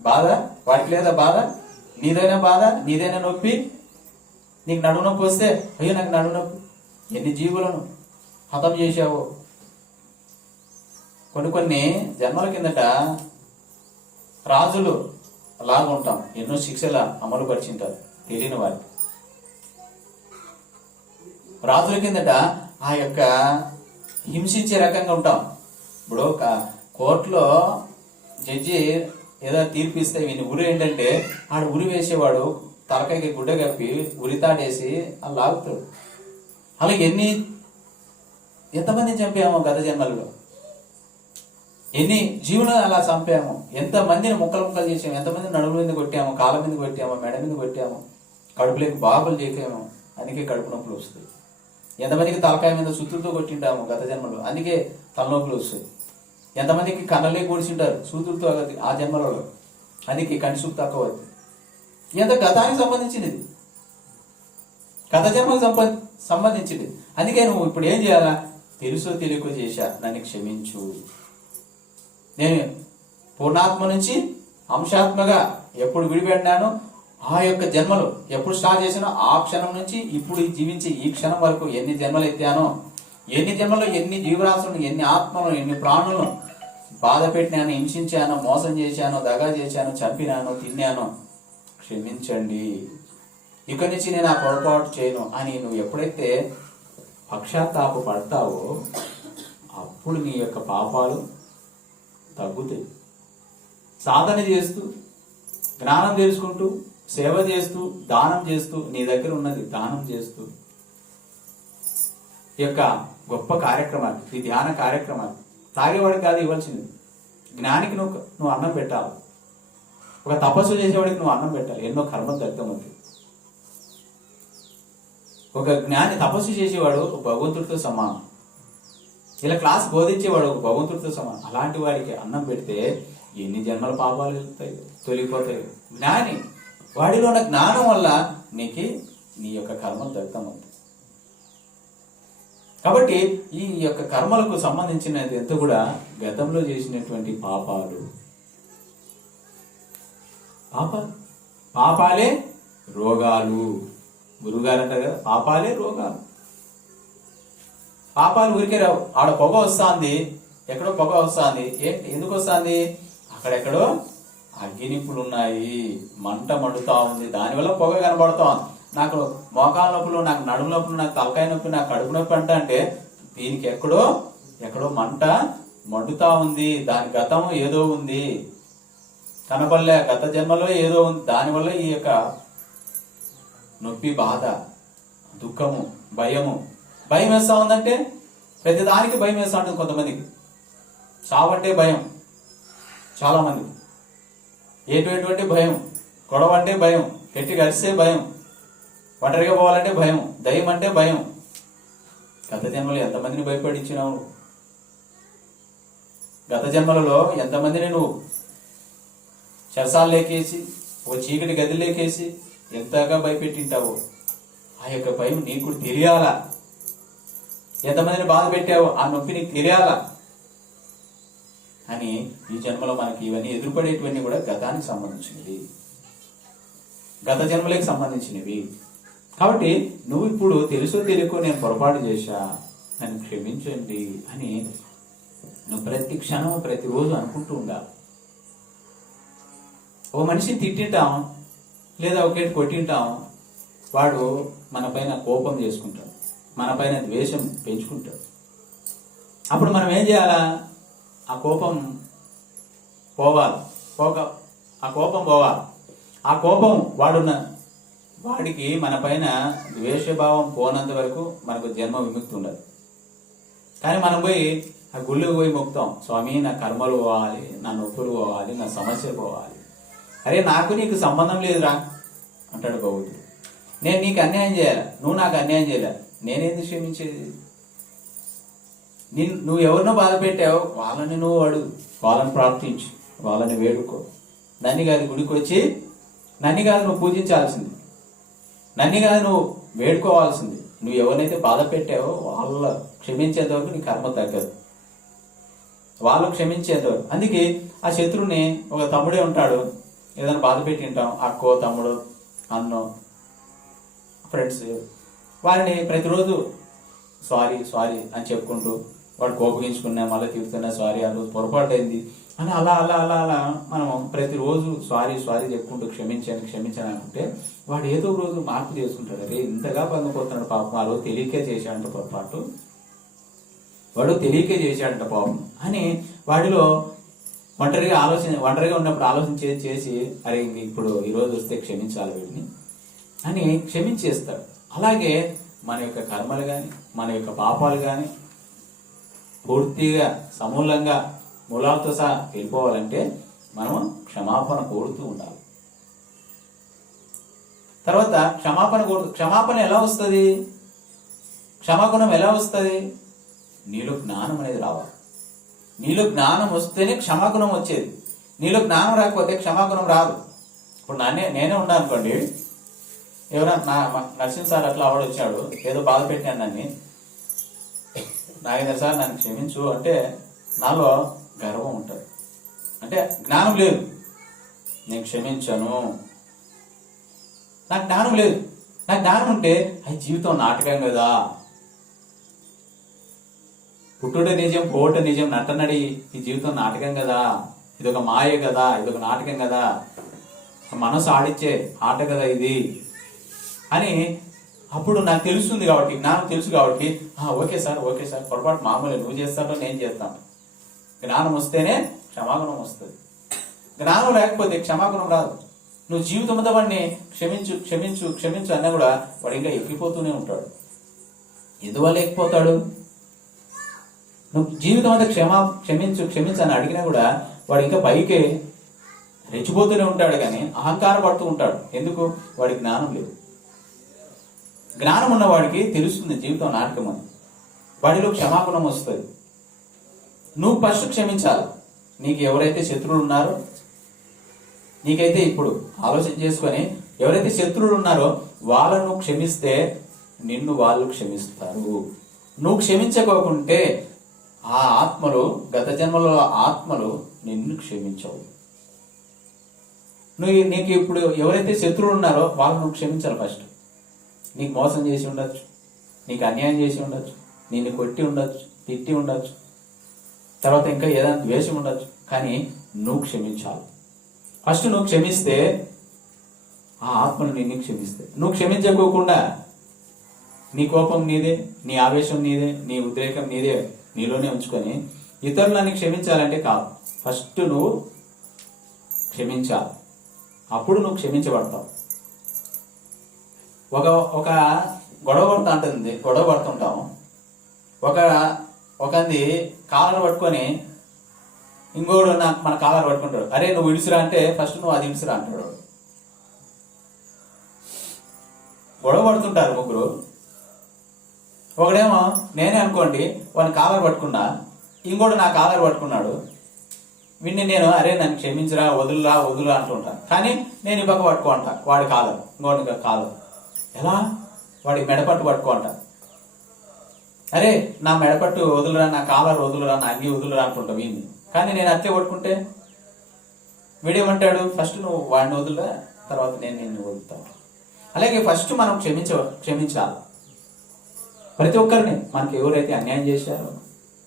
బాధ? వాటికి లేదా బాధ? నీదైనా బాధ, నీదైనా నొప్పి. నీకు నడుము నొప్పి వస్తే అయ్యో నాకు నడుము నొప్పి, ఎన్ని జీవులను హతం చేశావు. కొన్ని జన్మల కిందట రాజులు లాగుంటాం, ఎన్నో శిక్షల అమలు పరిచింటారు తెలియని వారికి. రాజుల కిందట ఆ యొక్క హింసించే రకంగా ఉంటాం. ఇప్పుడు ఒక కోర్టులో జడ్జి ఏదో తీర్పు ఇస్తే వీని ఉరి ఏంటంటే ఆడు ఉరి వేసేవాడు తలకాయకి గుడ్డ కప్పి ఉరితాడేసి అలా లాగుతాడు. అలాగే ఎంతమందిని చంపామో గత జన్మల్లో, ఎన్ని జీవులను అలా చంపాము, ఎంతమందిని ముక్కలు చేసాము, ఎంతమందిని నడుము మీద కొట్టాము, కాళ్ళ మీద కొట్టాము, మెడ మీద కొట్టాము, కడుపులోకి బాబులు చేసాము, అందుకే కడుపు నొప్పులు వస్తాయి. ఎంతమందికి తలకాయ మీద సుత్తులతో కొట్టింటాము గత జన్మలో, అందుకే తలనొప్పులు వస్తాయి. ఎంతమందికి కళ్ళలే కూడిచింటారు సూతులతో ఆ జన్మలో, అందుకే కంటి సూపు తక్కువ అవుతుంది. ఎంత గతానికి సంబంధించింది, గత జన్మకు సంబంధించింది. అందుకే నువ్వు ఇప్పుడు ఏం చేయాలా? తెలుసో తెలియకో చేశా, నన్ను క్షమించు. నేను పూర్ణాత్మ నుంచి అంశాత్మగా ఎప్పుడు విడిపెట్టినాను, ఆ యొక్క జన్మలు ఎప్పుడు స్టార్ట్ చేసినా ఆ క్షణం నుంచి ఇప్పుడు జీవించే ఈ క్షణం వరకు ఎన్ని జన్మలు ఎత్తానో, ఎన్ని జన్మలో ఎన్ని జీవరాశులను, ఎన్ని ఆత్మలను, ఎన్ని ప్రాణులను బాధ పెట్టినాను, హింసించాను, మోసం చేశాను, దగా చేశాను, చంపినాను, తిన్నాను, క్షమించండి, ఇక్కడి నుంచి నేను ఆ పొరపాటు చేయను అని నువ్వు ఎప్పుడైతే పశ్చాత్తాప పడతావో అప్పుడు నీ యొక్క పాపాలు తగ్గుతాయి. సాధన చేస్తూ, జ్ఞానం తెలుసుకుంటూ, సేవ చేస్తూ, దానం చేస్తూ, నీ దగ్గర ఉన్నది దానం చేస్తూ, ఈ యొక్క గొప్ప కార్యక్రమాలు, ఈ ధ్యాన కార్యక్రమాలు తాగేవాడికి కాదు ఇవ్వాల్సింది, జ్ఞానికి నువ్వు అన్నం పెట్టాలి. ఒక తపస్సు చేసేవాడికి నువ్వు అన్నం పెట్టాలి. ఎన్నో కర్మలు దగ్ధం అవుతాయి. ఒక జ్ఞాని తపస్సు చేసేవాడు ఒక భగవంతుడితో సమానం. ఇలా క్లాస్ బోధించేవాడు ఒక భగవంతుడితో సమానం. అలాంటి వాడికి అన్నం పెడితే ఎన్ని జన్మల పాపాలు వెళ్తాయి, తొలిగిపోతాయి. జ్ఞాని వాడిలో ఉన్న జ్ఞానం వల్ల నీ యొక్క కర్మలు దగ్ధం అవుతాయి. కాబట్టి ఈ యొక్క కర్మలకు సంబంధించినది ఎంత కూడా గతంలో చేసినటువంటి పాపాలే రోగాలు. గురుగారు అంటారు కదా, పాపాలే రోగాలు. పాపాలు ఊరికే రావు. ఆడ పొగ వస్తుంది, ఎక్కడో పొగ వస్తుంది. ఎందుకు వస్తుంది? అక్కడెక్కడో అగ్గినిప్పులు ఉన్నాయి, మంట మండుతా ఉంది, దానివల్ల పొగ కనబడుతా ఉంది. నాకు మోకాల నొప్పులు, నాకు నడుము నొప్పులు, నాకు తలకాయ నొప్పి, నాకు కడుపు నొప్పి అంటే దీనికి ఎక్కడో మంట మండుతా ఉంది. దాని గతం ఏదో ఉంది, కనబడలే. గత జన్మలో ఏదో ఉంది, దానివల్ల ఈ యొక్క నొప్పి, బాధ, దుఃఖము, భయం వేస్తా ఉందంటే ప్రతిదానికి భయం వేస్తా ఉంటుంది. కొంతమందికి చావంటే భయం, చాలా మంది ఎటువంటి భయం, గొడవ అంటే భయం, గట్టి గడిస్తే భయం, ఒంటరిగా పోవాలంటే భయం, దయ్యం అంటే భయం. గత జన్మలో ఎంతమందిని భయపడించినావు? గత జన్మలలో ఎంతమందిని నువ్వు చెరసాలు లేకేసి, ఓ చీకటి గది లేకేసి ఎంతగా భయపెట్టింటావు? ఆ యొక్క భయం నీకు తెలియాలా? ఎంతమందిని బాధ పెట్టావు, ఆ నొప్పి నీకు తెలియాలా అని ఈ జన్మలో మనకి ఇవన్నీ ఎదురుపడేటివన్నీ కూడా గతానికి సంబంధించినవి, గత జన్మలకు సంబంధించినవి. కాబట్టి నువ్వు ఇప్పుడు తెలుసో తెలియకో నేను పొరపాటు చేశా, నన్ను క్షమించండి అని నువ్వు ప్రతి క్షణం ప్రతిరోజు అనుకుంటూ ఉండాలి. ఓ మనిషిని తిట్టింటాం లేదా ఒకటి కొట్టింటాం, వాడు మన పైన కోపం చేసుకుంటాడు, మన పైన ద్వేషం పెంచుకుంటాడు. అప్పుడు మనం ఏం చేయాలా? ఆ కోపం పోవాలి. ఆ కోపం వాడికి మన పైన ద్వేషభావం పోనంత వరకు మనకు జన్మ విముక్తి ఉండదు. కానీ మనం పోయి ఆ గుళ్ళకి పోయి మొక్కుతాం, స్వామి నా కర్మలు పోవాలి, నా నొప్పులు పోవాలి, నా సమస్యలు పోవాలి. అరే నాకు నీకు సంబంధం లేదురా అంటాడు భగవంతుడు. నేను నీకు అన్యాయం చేయాలి, నువ్వు నాకు అన్యాయం చేయాలి, నేనేంది క్షమించేది? నువ్వు ఎవరినో బాధ పెట్టావు, వాళ్ళని నువ్వు అడుగు, వాళ్ళని ప్రార్థించు, వాళ్ళని వేడుకో. నన్ను కాదు గుడికి వచ్చి, నన్ను కాదు నువ్వు పూజించాల్సింది, నన్ను కాదు నువ్వు వేడుకోవాల్సింది. నువ్వు ఎవరినైతే బాధ పెట్టావో వాళ్ళ క్షమించేంత వరకు నీ కర్మ తగ్గదు, వాళ్ళు క్షమించేంతవరకు. అందుకే ఆ శత్రువుని ఒక తమ్ముడే ఉంటాడు, ఏదైనా బాధ పెట్టి ఉంటాం, అక్కో, తమ్ముడు, అన్నో, ఫ్రెండ్స్, వారిని ప్రతిరోజు సారీ అని చెప్పుకుంటూ, వాడు కోపగించుకున్నా మళ్ళీ తిరుగుతున్నా, సారీ ఆ రోజు పొరపాటు అయింది అని అలా మనం ప్రతిరోజు సారీ చెప్పుకుంటూ క్షమించాను అనుకుంటే వాడు ఏదో రోజు మార్పు చేసుకుంటాడు. అరే ఇంతగా పొంగిపోతున్నాడు పాపం, ఆ రోజు తెలియకే చేశాడంట పొరపాటు, వాడు తెలియకే చేశాడంట పాపం అని వాడిలో ఒంటరిగా ఉన్నప్పుడు ఆలోచన చేసి అరే ఇప్పుడు ఈరోజు వస్తే క్షమించాలి వీడిని అని క్షమించేస్తాడు. అలాగే మన యొక్క కర్మలు కానీ మన యొక్క పాపాలు కానీ పూర్తిగా సమూలంగా మూలాలతో సహా వెళ్ళిపోవాలంటే మనం క్షమాపణ కోరుతూ ఉండాలి. తర్వాత క్షమాపణ ఎలా వస్తుంది? క్షమాగుణం ఎలా వస్తుంది? నీలో జ్ఞానం అనేది రావాలి. నీలో జ్ఞానం వస్తేనే క్షమాగుణం వచ్చేది. నీలో జ్ఞానం రాకపోతే క్షమాగుణం రాదు. ఇప్పుడు నేనే ఉన్నా అనుకోండి, ఎవరైనా నరసింహ సార్ అట్లా ఆవిడ వచ్చాడు, ఏదో బాధ పెట్టాను నన్ను, నాగేంద్ర సార్ నన్ను క్షమించు అంటే నాలో గర్వం ఉంటుంది. అంటే జ్ఞానం లేదు, నేను క్షమించను, నాకు జ్ఞానం లేదు. నాకు జ్ఞానం ఉంటే అది జీవితం నాటకం కదా, పుట్టుడే నిజం పోవట నిజం నట్టనడి ఈ జీవితం నాటకం కదా, ఇదొక మాయ కదా, ఇదొక నాటకం కదా, మనసు ఆడిచ్చే ఆట కదా ఇది అని అప్పుడు నాకు తెలుస్తుంది కాబట్టి, జ్ఞానం తెలుసు కాబట్టి ఓకే సార్ పొరపాటు మామూలు, నువ్వు చేస్తాడో నేను చేస్తాను. జ్ఞానం వస్తేనే క్షమాగుణం వస్తుంది. జ్ఞానం లేకపోతే క్షమాగుణం రాదు. నువ్వు జీవితం అంతా వాడిని క్షమించు క్షమించు క్షమించు అన్నా కూడా వాడు ఇంకా ఎక్కిపోతూనే ఉంటాడు. ఎందువల్ల ఎక్కిపోతాడు? నువ్వు జీవితం అంతా క్షమించు క్షమించు అని అడిగినా కూడా వాడు ఇంకా పైకి రెచ్చిపోతూనే ఉంటాడు, కానీ అహంకారం పడుతూ ఉంటాడు. ఎందుకు? వాడికి జ్ఞానం లేదు. జ్ఞానం ఉన్నవాడికి తెలుస్తుంది జీవితం నాటకం అని. వాడిలో క్షమాగుణం వస్తుంది. నువ్వు ఫస్ట్ క్షమించాలి. నీకు ఎవరైతే శత్రువులు ఉన్నారో, నీకైతే ఇప్పుడు ఆలోచన చేసుకొని ఎవరైతే శత్రువులు ఉన్నారో వాళ్ళను క్షమిస్తే నిన్ను వాళ్ళు క్షమిస్తారు. నువ్వు క్షమించకోకుంటే ఆ ఆత్మలు, గత జన్మలో ఆత్మలు నిన్ను క్షమించవు. నీకు ఇప్పుడు ఎవరైతే శత్రువులు ఉన్నారో వాళ్ళు నువ్వు క్షమించాలి ఫస్ట్. నీకు మోసం చేసి ఉండొచ్చు, నీకు అన్యాయం చేసి ఉండొచ్చు, నిన్ను కొట్టి ఉండొచ్చు, తిట్టి ఉండొచ్చు, తర్వాత ఇంకా ఏదైనా ద్వేషం ఉండొచ్చు, కానీ నువ్వు క్షమించాలి. ఫస్ట్ నువ్వు క్షమిస్తే ఆ ఆత్మను నిన్ను క్షమిస్తే, నువ్వు క్షమించకోకుండా నీ కోపం నీదే, నీ ఆవేశం నీదే, నీ ఉద్రేకం నీదే నీలోనే ఉంచుకొని ఇతరులని క్షమించాలంటే కాదు. ఫస్ట్ నువ్వు క్షమించాలి, అప్పుడు నువ్వు క్షమించబడతావు. ఒక గొడవ పడుతుంటాము. ఒకంది కాలర్ పట్టుకొని ఇంకోడు మన కాలర్ పట్టుకుంటాడు. అరే నువ్వు ఇడుసురా అంటే ఫస్ట్ నువ్వు అది ఇడుసురా అంటాడు. గొడవ పడుతుంటారు ముగ్గురు. ఒకడేమో నేనే అనుకోండి వాడిని కాలర్ పట్టుకున్నా, ఇంకోడు నా కాలర్ పట్టుకున్నాడు. వీడిని నేను అరే నన్ను క్షమించరా, వదులురా వదులురా అంటుంటాను, కానీ నేను ఈ పక్క పట్టుకుంటా వాడి కాలర్, ఇంకోటి కాలర్. ఎలా? వాడి మెడపట్టు పట్టుకుంటా, అరే నా మెడపట్టు వదులురా, నా కాలర్ వదులురా, నా అంగి వదులురా అంటుంటా వీడిని. కానీ నేను అట్లే పట్టుకుంటే వీడేమంటాడు? ఫస్ట్ నువ్వు వాడిని వదులురా, తర్వాత నేను నిన్ను వదులుతాను. అలాగే ఫస్ట్ మనం క్షమించాలి ప్రతి ఒక్కరిని. మనకి ఎవరైతే అన్యాయం చేశారో,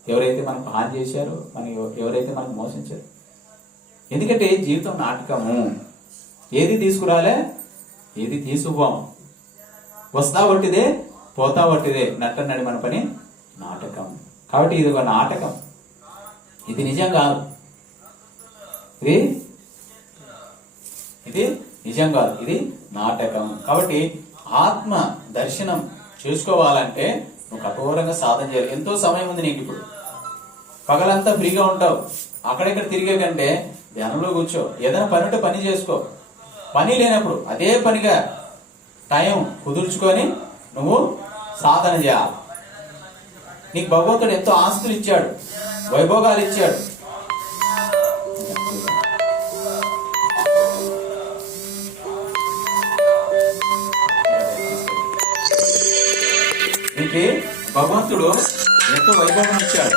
ఎవరైతే మనకు హాని చేశారో, ఎవరైతే మనకు మోసించారు. ఎందుకంటే జీవితం నాటకము. ఏది తీసుకురాలే, ఏది తీసుకుపోము. వస్తా ఒట్టిదే, పోతా ఒట్టిదే, నట్టనడి మన పని నాటకం. కాబట్టి ఇది ఒక నాటకం, ఇది నిజం కాదు. ఇది నిజం కాదు, ఇది నాటకం. కాబట్టి ఆత్మ దర్శనం చేసుకోవాలంటే నువ్వు కఠోరంగా సాధన చేయాలి. ఎంతో సమయం ఉంది నీకు. ఇప్పుడు పగలంతా ఫ్రీగా ఉంటావు, అక్కడెక్కడ తిరిగే కంటే ధ్యానంలో కూర్చో. ఏదైనా పని ఉంటే పని చేసుకో. పని లేనప్పుడు అదే పనిగా టైం కుదుర్చుకొని నువ్వు సాధన చేయాలి. నీకు భగవంతుడు ఎంతో ఆస్తులు ఇచ్చాడు, వైభోగాలు ఇచ్చాడు. నీకు భగవంతుడు ఎంతో వైభవం ఇచ్చాడు.